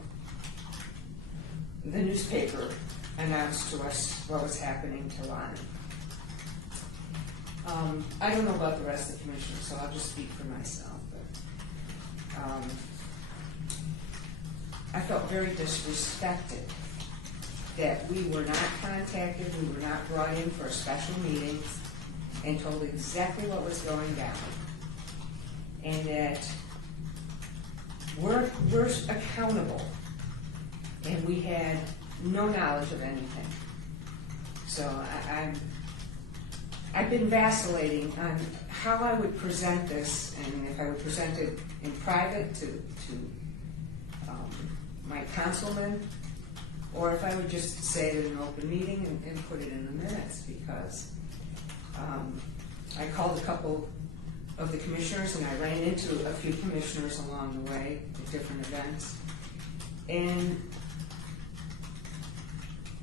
the newspaper announced to us what was happening to Lonnie. I don't know about the rest of the commission, so I'll just speak for myself. But I felt very disrespected that we were not contacted, we were not brought in for a special meeting and told exactly what was going down. And that we're accountable, and we had no knowledge of anything. So I've been vacillating on how I would present this, and if I would present it in private to my councilman, or if I would just say it in an open meeting and put it in the minutes, because I called a couple of the commissioners, and I ran into a few commissioners along the way at different events, and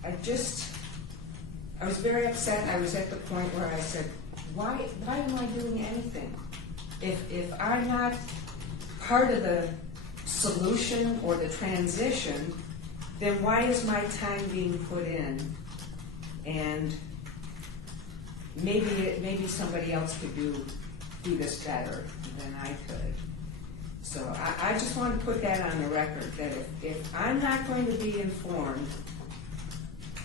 I was very upset. I was at the point where I said, why am I doing anything? If I'm not part of the solution or the transition, then why is my time being put in? And maybe somebody else could do this better than I could. So I just want to put that on the record, that if I'm not going to be informed,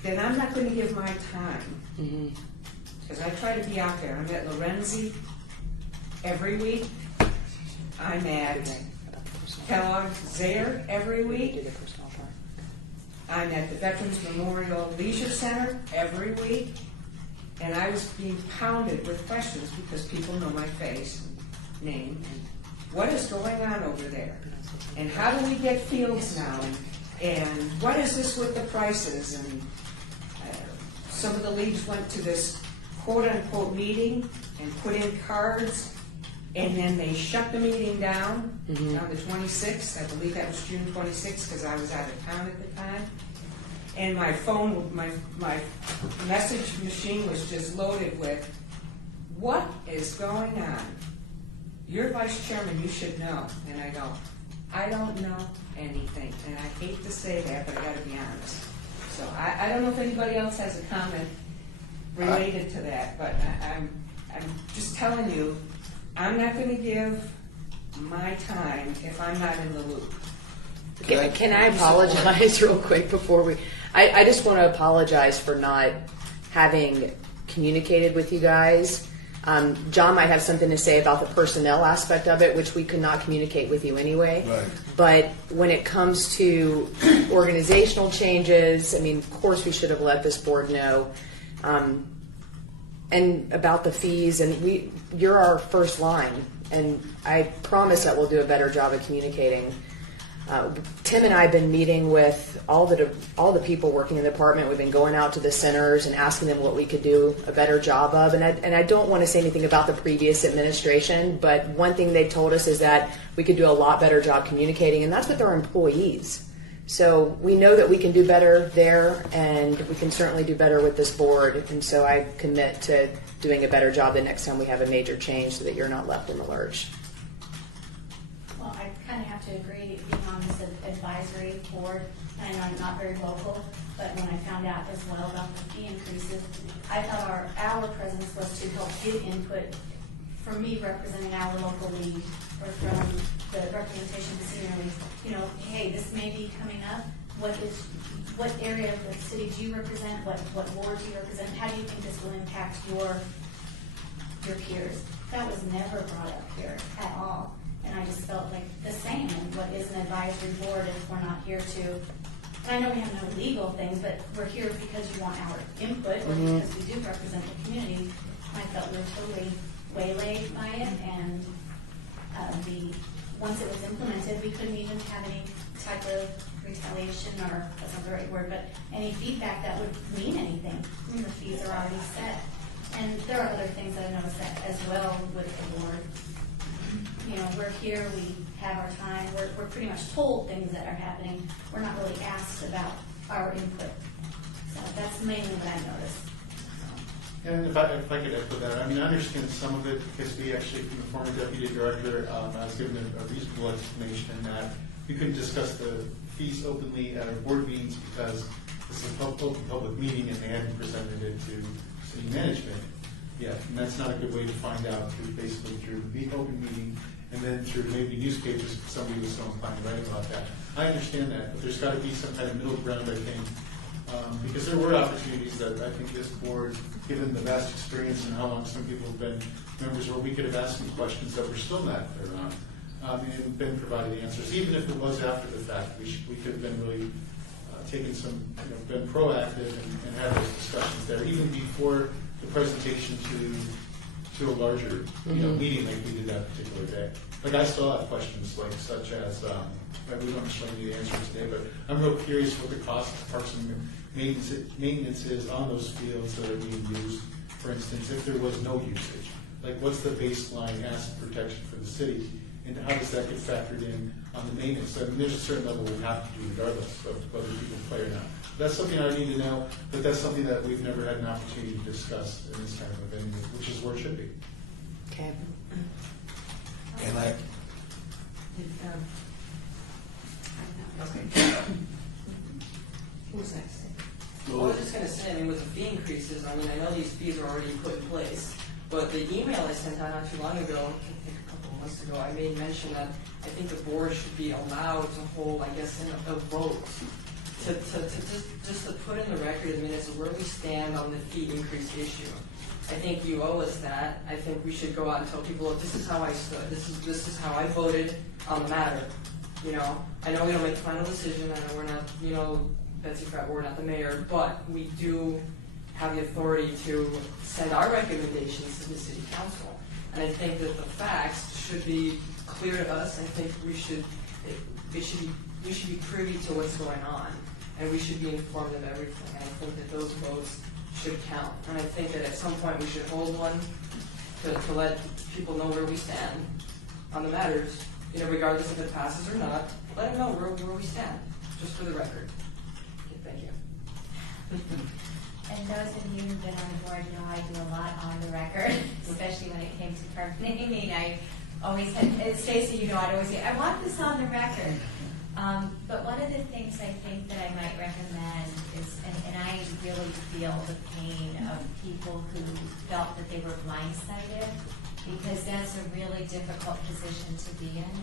then I'm not going to give my time. Because I try to be out there. I'm at Lorenzi every week. I'm at Kellogg Zaire every week. I'm at the Veterans Memorial Leisure Center every week. And I was being pounded with questions because people know my face and name. And what is going on over there? And how do we get fields now? And what is this with the prices? And some of the leagues went to this quote-unquote meeting and put in cards, and then they shut the meeting down on the 26th. I believe that was June 26th, because I was out of town at the time. And my phone, my message machine was just loaded with, what is going on? You're vice chairman, you should know. And I don't know anything. And I hate to say that, but I gotta be honest. So I don't know if anybody else has a comment related to that, but I'm just telling you, I'm not going to give my time if I'm not in the loop. Can I apologize real quick before we... I just want to apologize for not having communicated with you guys. John might have something to say about the personnel aspect of it, which we could not communicate with you anyway. Right. But when it comes to organizational changes, I mean, of course we should have let this board know. And about the fees, and you're our first line, and I promise that we'll do a better job of communicating. Tim and I have been meeting with all the people working in the department. We've been going out to the centers and asking them what we could do a better job of. And I don't want to say anything about the previous administration, but one thing they've told us is that we could do a lot better job communicating, and that's with our employees. So we know that we can do better there, and we can certainly do better with this board. And so I commit to doing a better job the next time we have a major change, so that you're not left in the lurch. Well, I kind of have to agree, being on this advisory board, and I'm not very local, but when I found out as well about the fee increases, I thought our presence was to help give input from me representing our local league, or from the representation of the senior leagues. You know, hey, this may be coming up. What area of the city do you represent? What ward do you represent? How do you think this will impact your peers? That was never brought up here at all. And I just felt like the same. And what is an advisory board if we're not here to? And I know we have no legal things, but we're here because you want our input, or because we do represent the community. I felt we were totally waylaid by it, and once it was implemented, we couldn't even have any type of retaliation, or that's not the right word, but any feedback that would mean anything. I mean, the fees are already set. And there are other things that I noticed that as well with the board. You know, we're here, we have our time, we're pretty much told things that are happening. We're not really asked about our input. So that's mainly what I noticed. And if I could echo that, I mean, I understand some of it because we actually, from the former deputy director, I was given a reasonable explanation in that we couldn't discuss the fees openly at our board meetings because this is a public meeting and they hadn't presented it to city management yet. And that's not a good way to find out through the open meeting and then through maybe newspapers if somebody was so inclined to write about that. I understand that, but there's got to be some kind of middle ground, I think. Because there were opportunities that I think this board, given the vast experience and how long some people have been members, where we could have asked some questions that we're still not clear on, and been provided answers. Even if it was after the fact, we could have been really taken some, been proactive and had those discussions there, even before the presentation to a larger meeting like we did that particular day. Like I still have questions like such as, we don't necessarily need the answer today, but I'm real curious what the cost of parks and maintenance is on those fields that are being used. For instance, if there was no usage, like what's the baseline asset protection for the city, and how does that get factored in on the maintenance? I mean, there's a certain level we have to do regardless of whether people play or not. That's something I need to know, but that's something that we've never had an opportunity to discuss in this kind of a venue, which is where it should be. Okay. And I, Okay. Who's next? Well, I was just going to say, I mean, with the fee increases, I mean, I know these fees are already put in place, but the email I sent out not too long ago, I think a couple of months ago, I made mention that I think the board should be allowed to hold, I guess, a vote to just to put in the record in minutes of where we stand on the fee increase issue. I think you owe us that. I think we should go out and tell people, look, this is how I stood. This is how I voted on the matter. I know we don't make the final decision. I know we're not, Betsy Pratt, we're not the mayor, but we do have the authority to send our recommendations to the city council. And I think that the facts should be clear to us. I think we should be privy to what's going on, and we should be informed of everything. And I think that those votes should count. And I think that at some point we should hold one to let people know where we stand on the matters, regardless if it passes or not. Let them know where we stand, just for the record. Okay, thank you. And those of you who've been on the board know I do a lot on the record, especially when it came to park naming. I always had, Stacy, I'd always say, I want this on the record. But one of the things I think that I might recommend is, and I really feel the pain of people who felt that they were blindsided, because that's a really difficult position to be in,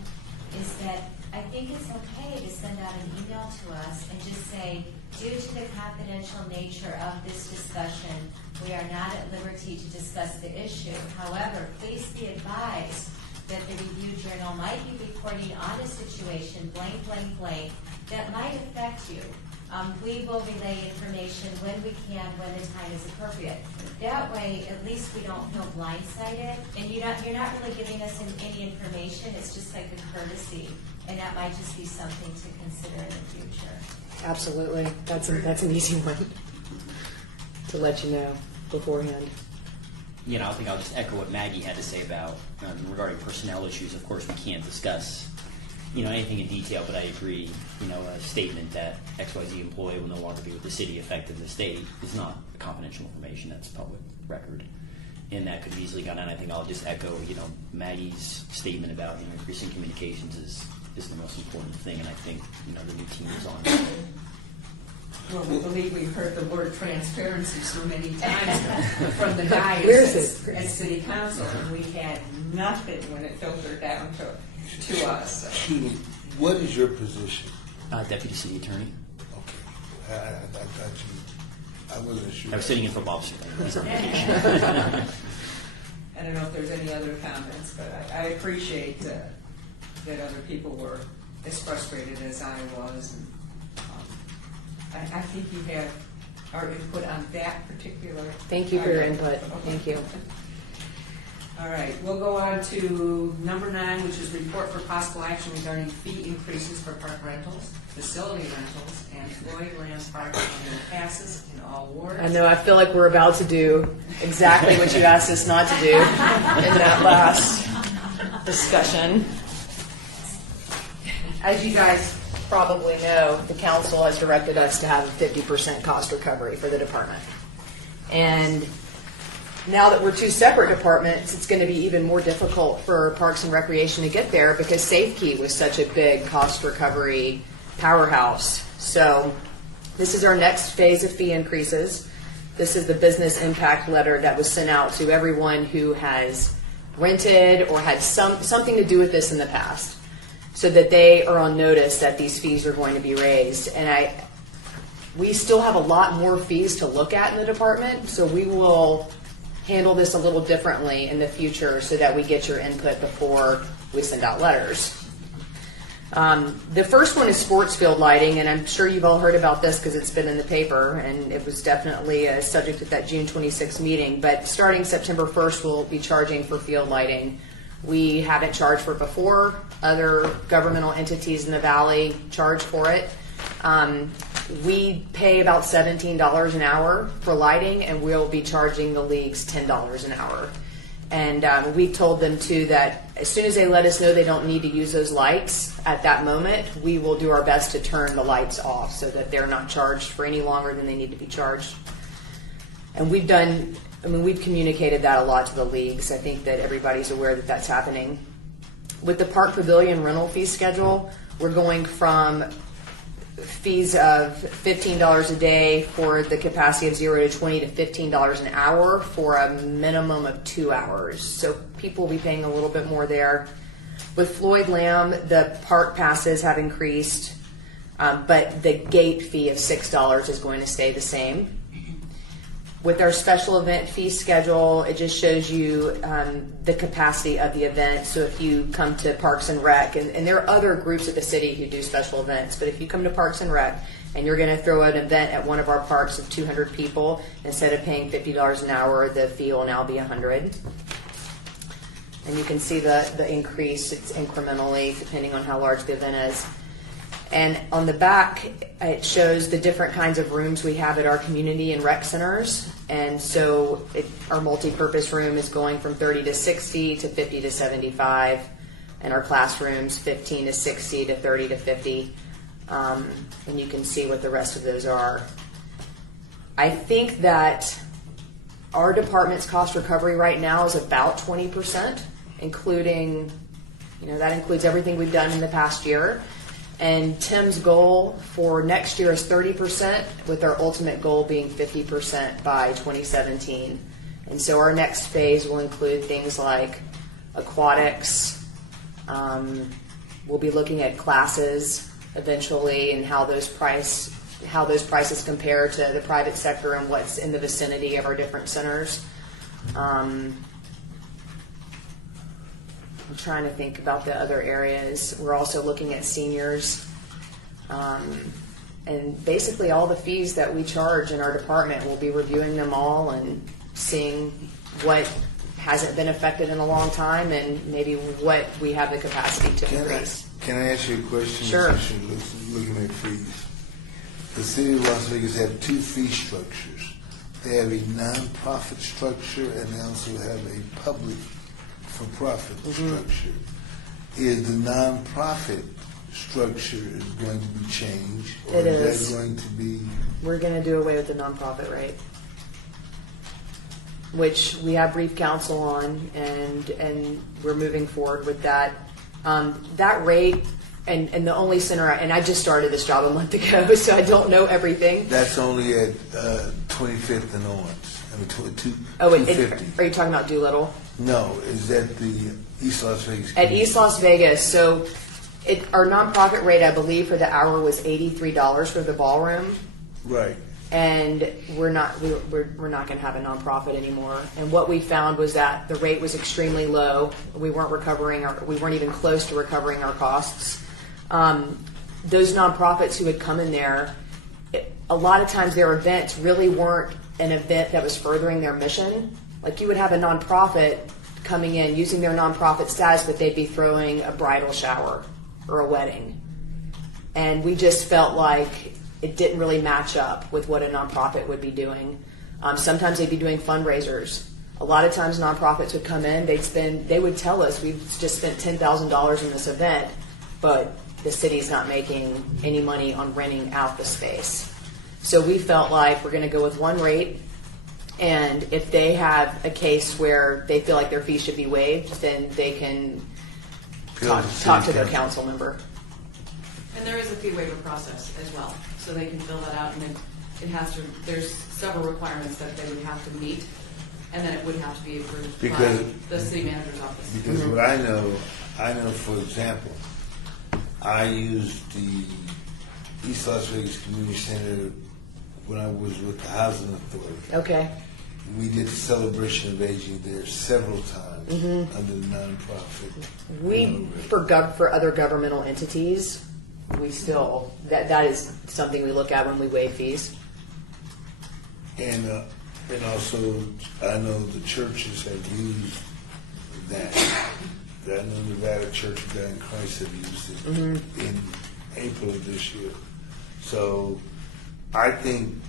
is that I think it's okay to send out an email to us and just say, due to the confidential nature of this discussion, we are not at liberty to discuss the issue. However, please be advised that the Review Journal might be reporting on a situation, blank, blank, blank, that might affect you. We will relay information when we can, when the time is appropriate. That way, at least we don't feel blindsided, and you're not really giving us any information. It's just like a courtesy, and that might just be something to consider in the future. Absolutely. That's an easy one to let you know beforehand. You know, I think I'll just echo what Maggie had to say about regarding personnel issues. Of course, we can't discuss, you know, anything in detail, but I agree, you know, a statement that XYZ employee will no longer be with the city effective this date is not confidential information. That's public record. And that could have easily gone on. I think I'll just echo, you know, Maggie's statement about, you know, increasing communications is the most important thing, and I think, you know, the new team is on it. Well, we believe we've heard the word transparency so many times from the guys at City Council, and we had nothing when it filtered down to us. Excuse me, what is your position? Deputy City Attorney. Okay, I got you. I wasn't sure. I was sitting in for Bob. I don't know if there's any other comments, but I appreciate that other people were as frustrated as I was. And, I think you have our input on that particular. Thank you for your item. input. Thank you. All right, we'll go on to number 9, which is report for possible action regarding fee increases for park rentals, facility rentals, and Floyd Lamb Park annual passes in all wards. I know, I feel like we're about to do exactly what you asked us not to do in that last discussion. As you guys probably know, the council has directed us to have a 50% cost recovery for the department. And now that we're 2 separate departments, it's going to be even more difficult for Parks and Recreation to get there because SafeKey was such a big cost recovery powerhouse. So this is our next phase of fee increases. This is the business impact letter that was sent out to everyone who has rented or had something to do with this in the past, so that they are on notice that these fees are going to be raised. And we still have a lot more fees to look at in the department, so we will handle this a little differently in the future so that we get your input before we send out letters. The first one is sports field lighting, and I'm sure you've all heard about this because it's been in the paper, and it was definitely a subject at that June 26th meeting. But starting September 1st, we'll be charging for field lighting. We haven't charged for it before. Other governmental entities in the valley charge for it. We pay about $17 an hour for lighting, and we'll be charging the leagues $10 an hour. And we told them, too, that as soon as they let us know they don't need to use those lights at that moment, we will do our best to turn the lights off so that they're not charged for any longer than they need to be charged. And we've communicated that a lot to the leagues. I think that everybody's aware that that's happening. With the Park Pavilion rental fee schedule, we're going from fees of $15 a day for the capacity of 0 to 20 to $15 an hour for a minimum of 2 hours. So people will be paying a little bit more there. With Floyd Lamb, the park passes have increased, but the gate fee of $6 is going to stay the same. With our special event fee schedule, it just shows you the capacity of the event. So if you come to Parks and Rec, and there are other groups at the city who do special events, but if you come to Parks and Rec and you're going to throw an event at one of our parks of 200 people, instead of paying $50 an hour, the fee will now be $100. And you can see the increase. It's incrementally depending on how large the event is. And on the back, it shows the different kinds of rooms we have at our community and rec centers. And so our multi-purpose room is going from 30 to 60 to 50 to 75. And our classrooms, 15 to 60 to 30 to 50. And you can see what the rest of those are. I think that our department's cost recovery right now is about 20%, including, that includes everything we've done in the past year. And Tim's goal for next year is 30%, with our ultimate goal being 50% by 2017. And so our next phase will include things like aquatics. We'll be looking at classes eventually and how those prices compare to the private sector and what's in the vicinity of our different centers. I'm trying to think about the other areas. We're also looking at seniors. And and basically all the fees that we charge in our department, we'll be reviewing them all and seeing what hasn't been affected in a long time and maybe what we have the capacity to increase. Can I ask you a question? Sure. Since you're looking at fees. The city of Las Vegas have two fee structures. They have a nonprofit structure and they also have a public for-profit structure. Is the nonprofit structure is going to be changed? Or It is. that going to be... We're going to do away with the nonprofit rate, which we have brief counsel on, and we're moving forward with that. That rate, and the only center, and I just started this job a month ago, so I don't know everything. That's only at 25th and Owens. I mean, 250. Are you talking about Doolittle? No, is that the East Las Vegas? At East Las Vegas, so our nonprofit rate, I believe, for the hour was $83 for the ballroom. Right. And we're not going to have a nonprofit anymore. And what we found was that the rate was extremely low. We weren't even close to recovering our costs. Those nonprofits who had come in there, a lot of times their events really weren't an event that was furthering their mission. Like you would have a nonprofit coming in using their nonprofit status, but they'd be throwing a bridal shower or a wedding. And we just felt like it didn't really match up with what a nonprofit would be doing. Sometimes they'd be doing fundraisers. A lot of times nonprofits would come in, they would tell us, we've just spent $10,000 in this event, but the city's not making any money on renting out the space. So we felt like we're going to go with one rate, and if they have a case where they feel like their fee should be waived, then they can talk to their council member. And there is a fee waiver process as well, so they can fill that out, and there's several requirements that they would have to meet, and then it would have to be approved by the city manager's office. Because what I know, for example, I used the East Las Vegas Community Center when I was with the Housing Authority. Okay. We did the Celebration of Aging there several times under the nonprofit. For other governmental entities, we still, that is something we look at when we waive fees. And also, I know the churches have used that. I know Nevada Church of God in Christ have used it in April of this year. So I think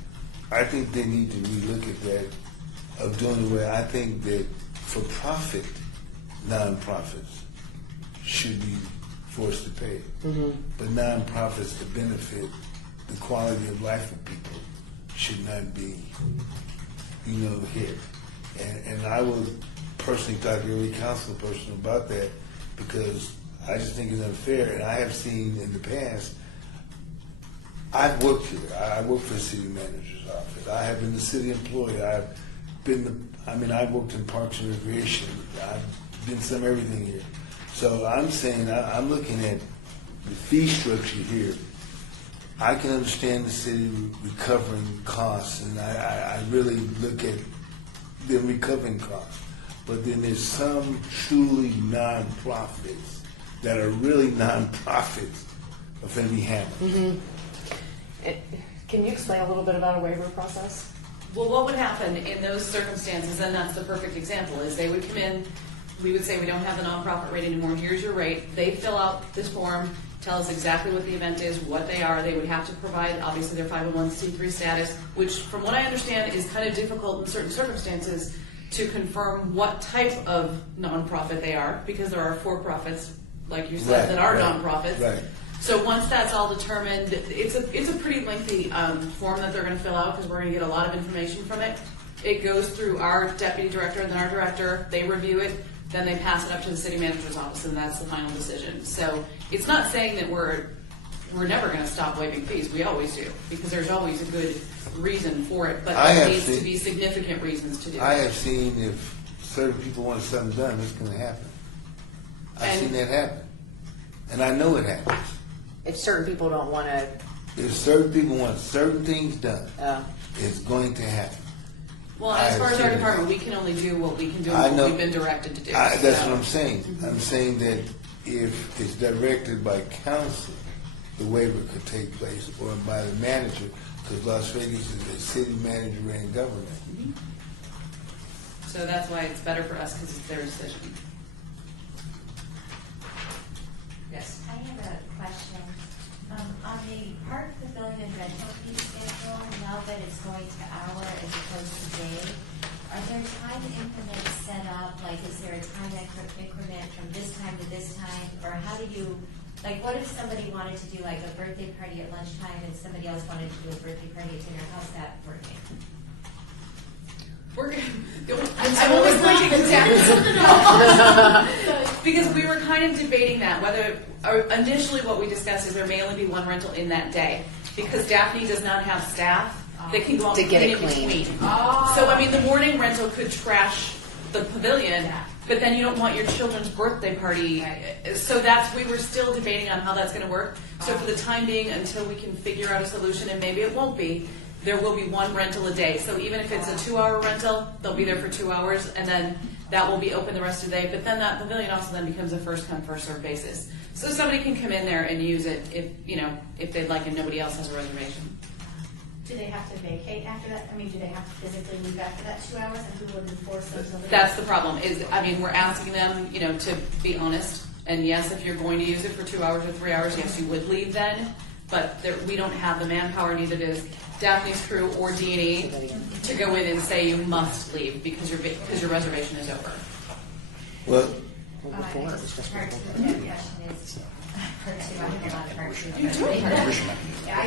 they need to relook at that of doing the way I think that for-profit nonprofits should be forced to pay. But nonprofits to benefit the quality of life of people should not be, hit. And I would personally talk to every council person about that because I just think it's unfair. And I have seen in the past, I've worked here. I worked for the city manager's office. I have been the city employee. I've worked in Parks and Recreation. I've been some everything here. So I'm saying, I'm looking at the fee structure here. I can understand the city recovering costs, and I really look at them recovering costs. But then there's some truly non-profits that are really non-profits of any hammer. Can you explain a little bit about a waiver process? Well, what would happen in those circumstances, and that's the perfect example, is they would come in, we would say we don't have the nonprofit rate anymore, here's your rate. They fill out this form, tell us exactly what the event is, what they are. They would have to provide, obviously, their 501c3 status, which, from what I understand, is kind of difficult in certain circumstances to confirm what type of nonprofit they are, because there are for-profits, like you said, that are nonprofits. Right. So once that's all determined, it's a pretty lengthy form that they're going to fill out because we're going to get a lot of information from it. It goes through our deputy director and then our director. They review it, then they pass it up to the city manager's office, and that's the final decision. So it's not saying that we're never going to stop waiving fees. We always do because there's always a good reason for it, but there needs to be significant reasons to do it. I have seen if certain people want something done, it's going to happen. I've seen that happen, and I know it happens. If certain people don't want to... If certain people want certain things done, it's going to happen. Well, as far as our department, we can only do what we can do and what we've been directed to do. That's what I'm saying. I'm saying that if it's directed by council, the waiver could take place, or by the manager, because Las Vegas is a city manager and government. So that's why it's better for us, because it's their decision. Yes. I have a question. On the park pavilion rental fee schedule, now that it's going to hour as opposed to day, are there time increments set up? Like, is there a time increment from this time to this time? Or how do you, like, what if somebody wanted to do like a birthday party at lunchtime and somebody else wanted to do a birthday party at dinner? How's that working? I'm always going to exactly because we were kind of debating that whether initially what we discussed is there may only be one rental in that day because Daphne does not have staff that can go out To and get clean it in clean. between. So I mean the morning rental could trash the pavilion, but then you don't want your children's birthday party. So we were still debating on how that's going to work. So for the time being, until we can figure out a solution, and maybe it won't be, there will be one rental a day. So even if it's a 2-hour rental, they'll be there for 2 hours, and then that will be open the rest of the day. But then that pavilion also then becomes a first come, first served basis. So somebody can come in there and use it if they'd like and nobody else has a reservation. Do they have to vacate after that? I mean, do they have to physically leave after that 2 hours, and who would enforce those? That's the problem. We're asking them, to be honest. And yes, if you're going to use it for 2 hours or 3 hours, yes, you would leave then. But we don't have the manpower, neither does Daphne's crew or D&E, to go in and say you must leave because your reservation is over. Well, Part two of that question is, part two, I have a lot of part two. You do. Are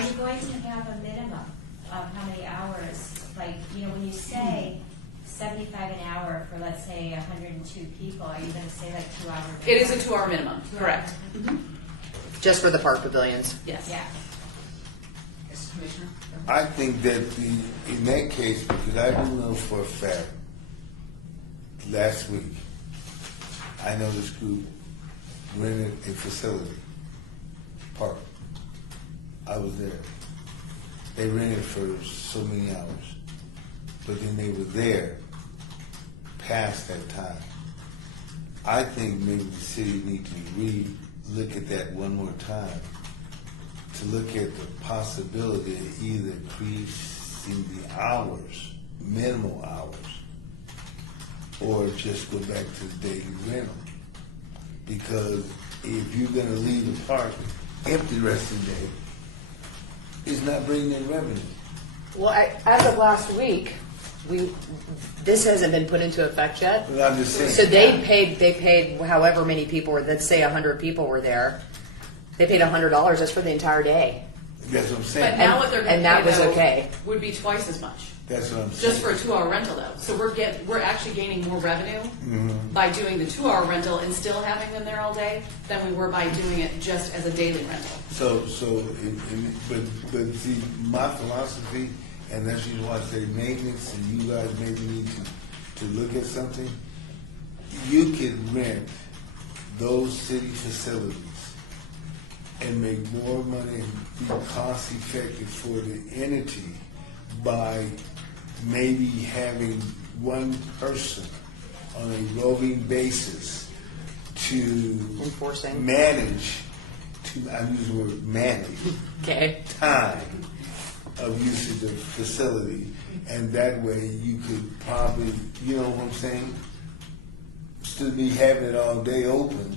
you going to have a minimum of how many hours? Like, when you say 75 an hour for, let's say, 102 people, are you going to say like 2 hours? It is a 2-hour minimum, correct. Mm-hmm. Just for the park pavilions. Yes. Yeah. Yes, Commissioner? I think that in that case, because I do know for a fact, last week, I know this group rented a facility, park. I was there. They rented for so many hours, but then they were there past that time. I think maybe the city needs to re-look at that one more time, to look at the possibility of either increasing the hours, minimal hours, or just go back to the daily rental. Because if you're going to leave the park empty the rest of the day, it's not bringing in revenue. Well, as of last week, this hasn't been put into effect yet. But I'm just saying. So they paid however many people were. Let's say 100 people were there. They paid $100 just for the entire day. That's what I'm saying. But now what they're going And to that pay was though, okay. would be twice as much. That's what I'm saying. Just for a 2-hour rental though. So we're actually gaining more revenue by doing the 2-hour rental and still having them there all day than we were by doing it just as a daily rental. But see, my philosophy, and that's usually why I say maintenance, and you guys maybe need to look at something. You could rent those city facilities and make more money and be cost effective for the entity by maybe having one person on a roving basis to Enforcing. manage, I'm using the word manage, Okay. time of usage of facility, and that way you could probably, you know what I'm saying, still be having it all day open,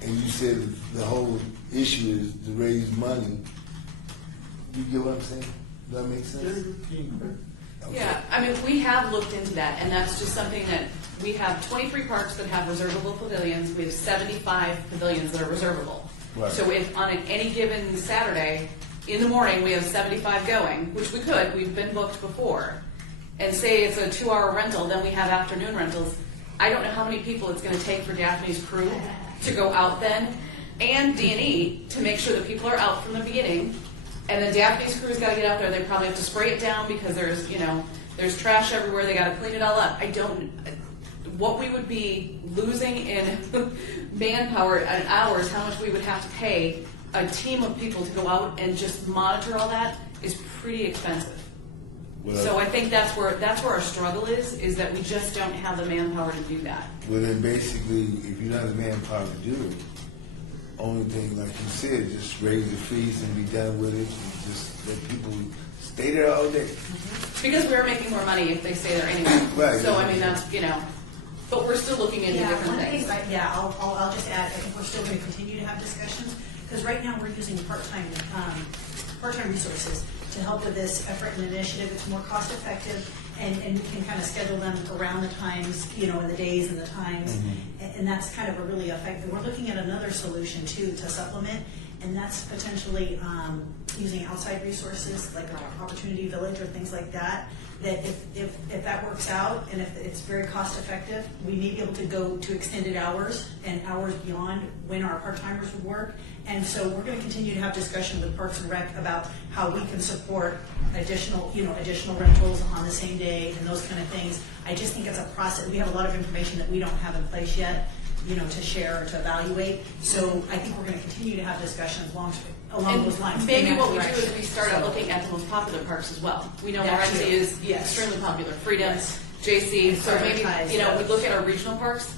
and you said the whole issue is to raise money. You get what I'm saying? Does that make sense? Okay. Yeah, we have looked into that, and that's just something that we have 23 parks that have reservable pavilions. We have 75 pavilions that are reservable. Right. So if on any given Saturday in the morning we have 75 going, which we could, we've been booked before, and say it's a 2-hour rental, then we have afternoon rentals. I don't know how many people it's going to take for Daphne's crew to go out then, and D&E to make sure that people are out from the beginning. And then Daphne's crew's got to get out there. They probably have to spray it down because there's trash everywhere. They got to clean it all up. What we would be losing in manpower and hours, how much we would have to pay a team of people to go out and just monitor all that is pretty expensive. Well, So I think that's where our struggle is that we just don't have the manpower to do that. Well, then basically, if you don't have the manpower to do it, only thing, like you said, just raise the fees and be done with it, and just let people stay there all day. Because we are making more money if they stay there anyway. Right. So, I mean, that's, you know, but we're still looking into different one things. thing, I'll just add, I think we're still going to continue to have discussions, because right now we're using part-time resources to help with this effort and initiative. It's more cost-effective, and we can kind of schedule them around the times, you know, in the days and the times, and that's kind of a really effective. We're looking at another solution, too, to supplement, and that's potentially using outside resources, like our Opportunity Village or things like that, that if that works out and if it's very cost effective, we may be able to go to extended hours and hours beyond when our part-timers would work. And so we're going to continue to have discussion with Parks and Rec about how we can support additional rentals on the same day and those kind of things. I just think it's a process. We have a lot of information that we don't have in place yet, you know, to share or to evaluate. So I think we're going to continue to have discussions along those lines. Maybe in that what we do direction. is we start out looking at the most popular parks as well. We know That Morenci too. is Yes. extremely popular, Freedom, Yes. JC, so maybe, Prioritize you know, we those. look at our regional parks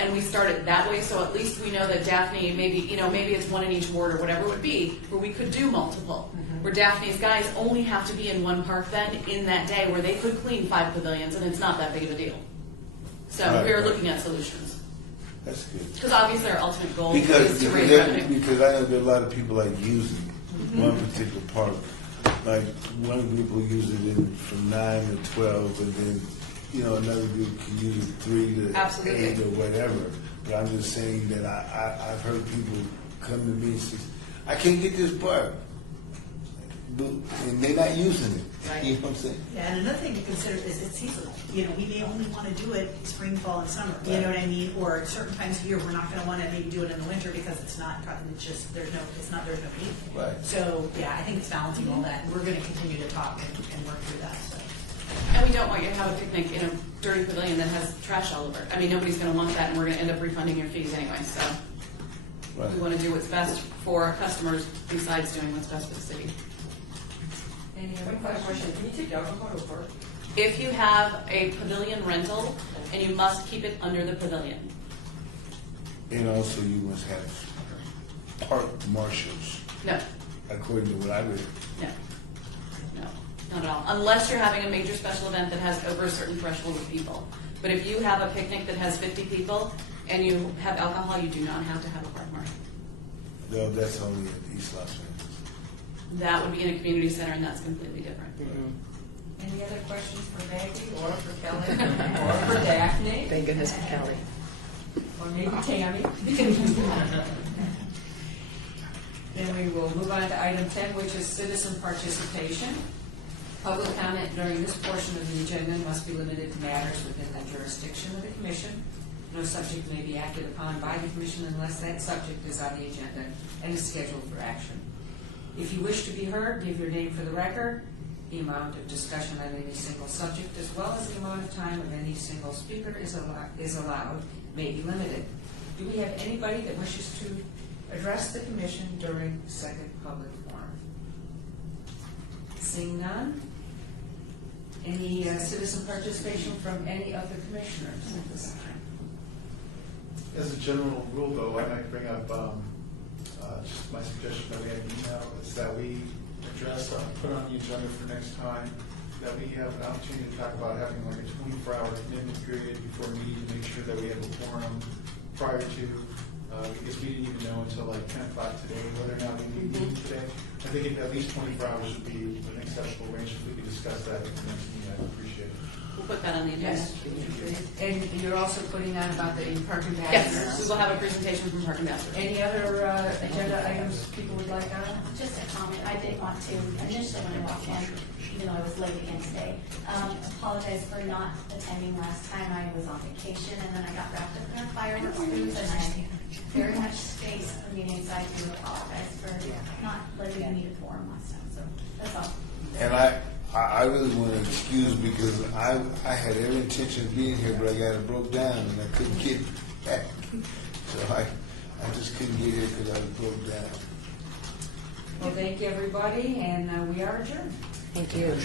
and we start it that way, so at least we know that Daphne, maybe it's one in each ward or whatever it would be, where we could do multiple. Where Daphne's guys only have to be in one park then in that day, where they could clean 5 pavilions and it's not that big of a deal. So Right, we're right. looking at solutions. That's good. Because obviously our ultimate goal Because, is to raise because revenue. because I know there are a lot of people like using one particular park. Like one group will use it from 9 to 12, and then another group can use it 3 to Absolutely. 8 or whatever. But I'm just saying that I've heard people come to me and say, "I can't get this park," and they're not using it. Right. You know what I'm saying? Yeah, and another thing to consider is it's seasonal. You know, we may only want to do it spring, fall, and summer. You Right. know what I mean? Or at certain times of year, we're not going to want to maybe do it in the winter because there's no heat. Right. So yeah, I think it's balancing all that. We're going to continue to talk and work through that. So. And we don't want you to have a picnic in a dirty pavilion that has trash all over it. I mean, nobody's going to want that, and we're going to end up refunding your fees anyway. So Right. we want to do what's best for our customers besides doing what's best for the city. Any other questions? Can you take alcohol to work? If you have a pavilion rental, and you must keep it under the pavilion. And also, you must have park marshals, No, according to what I read. no, not at all. Unless you're having a major special event that has over a certain threshold of people. But if you have a picnic that has 50 people and you have alcohol, you do not have to have a park marshal. No, that's only at East Los Angeles. That would be in a community center, and that's completely different. Any other questions for Maggie or for Kelly or for Daphne? Thank goodness for Kelly. Or maybe Tammy? Then we will move on to item 10, which is citizen participation. Public comment during this portion of the agenda must be limited to matters within the jurisdiction of the commission. No subject may be acted upon by the commission unless that subject is on the agenda and is scheduled for action. If you wish to be heard, give your name for the record. The amount of discussion on any single subject, as well as the amount of time of any single speaker is allowed, may be limited. Do we have anybody that wishes to address the commission during the second public forum? Seeing none? Any citizen participation from any of the commissioners at this time? As a general rule, though, I might bring up just my suggestion that we have an email, is that we address, put on the agenda for next time, that we have an opportunity to talk about having like a 24-hour commitment period before a meeting to make sure that we have a quorum prior to, because we didn't even know until like 10 o'clock today whether or not we need to meet today. I think at least 24 hours would be an acceptable range. If we could discuss that at the next meeting, I'd appreciate it. We'll put that on the agenda. Yes. And you're also putting on about the park ambassadors? Yes, we will have a presentation from Park Ambassador. Any other agenda items people would like on? Just a comment, I did want to, initially when I walked in, even though I was late again today, apologize for not attending last time. I was on vacation and then I got wrapped up in a fireworks cruise and I very much spaced the meeting, so I do apologize for not letting you meet a quorum last time, so that's all. And I really want to excuse because I had every intention of being here, but I got it broke down and I couldn't get back. So I just couldn't get here because I was broke down. Well, thank you, everybody, and we are adjourned. Thank you.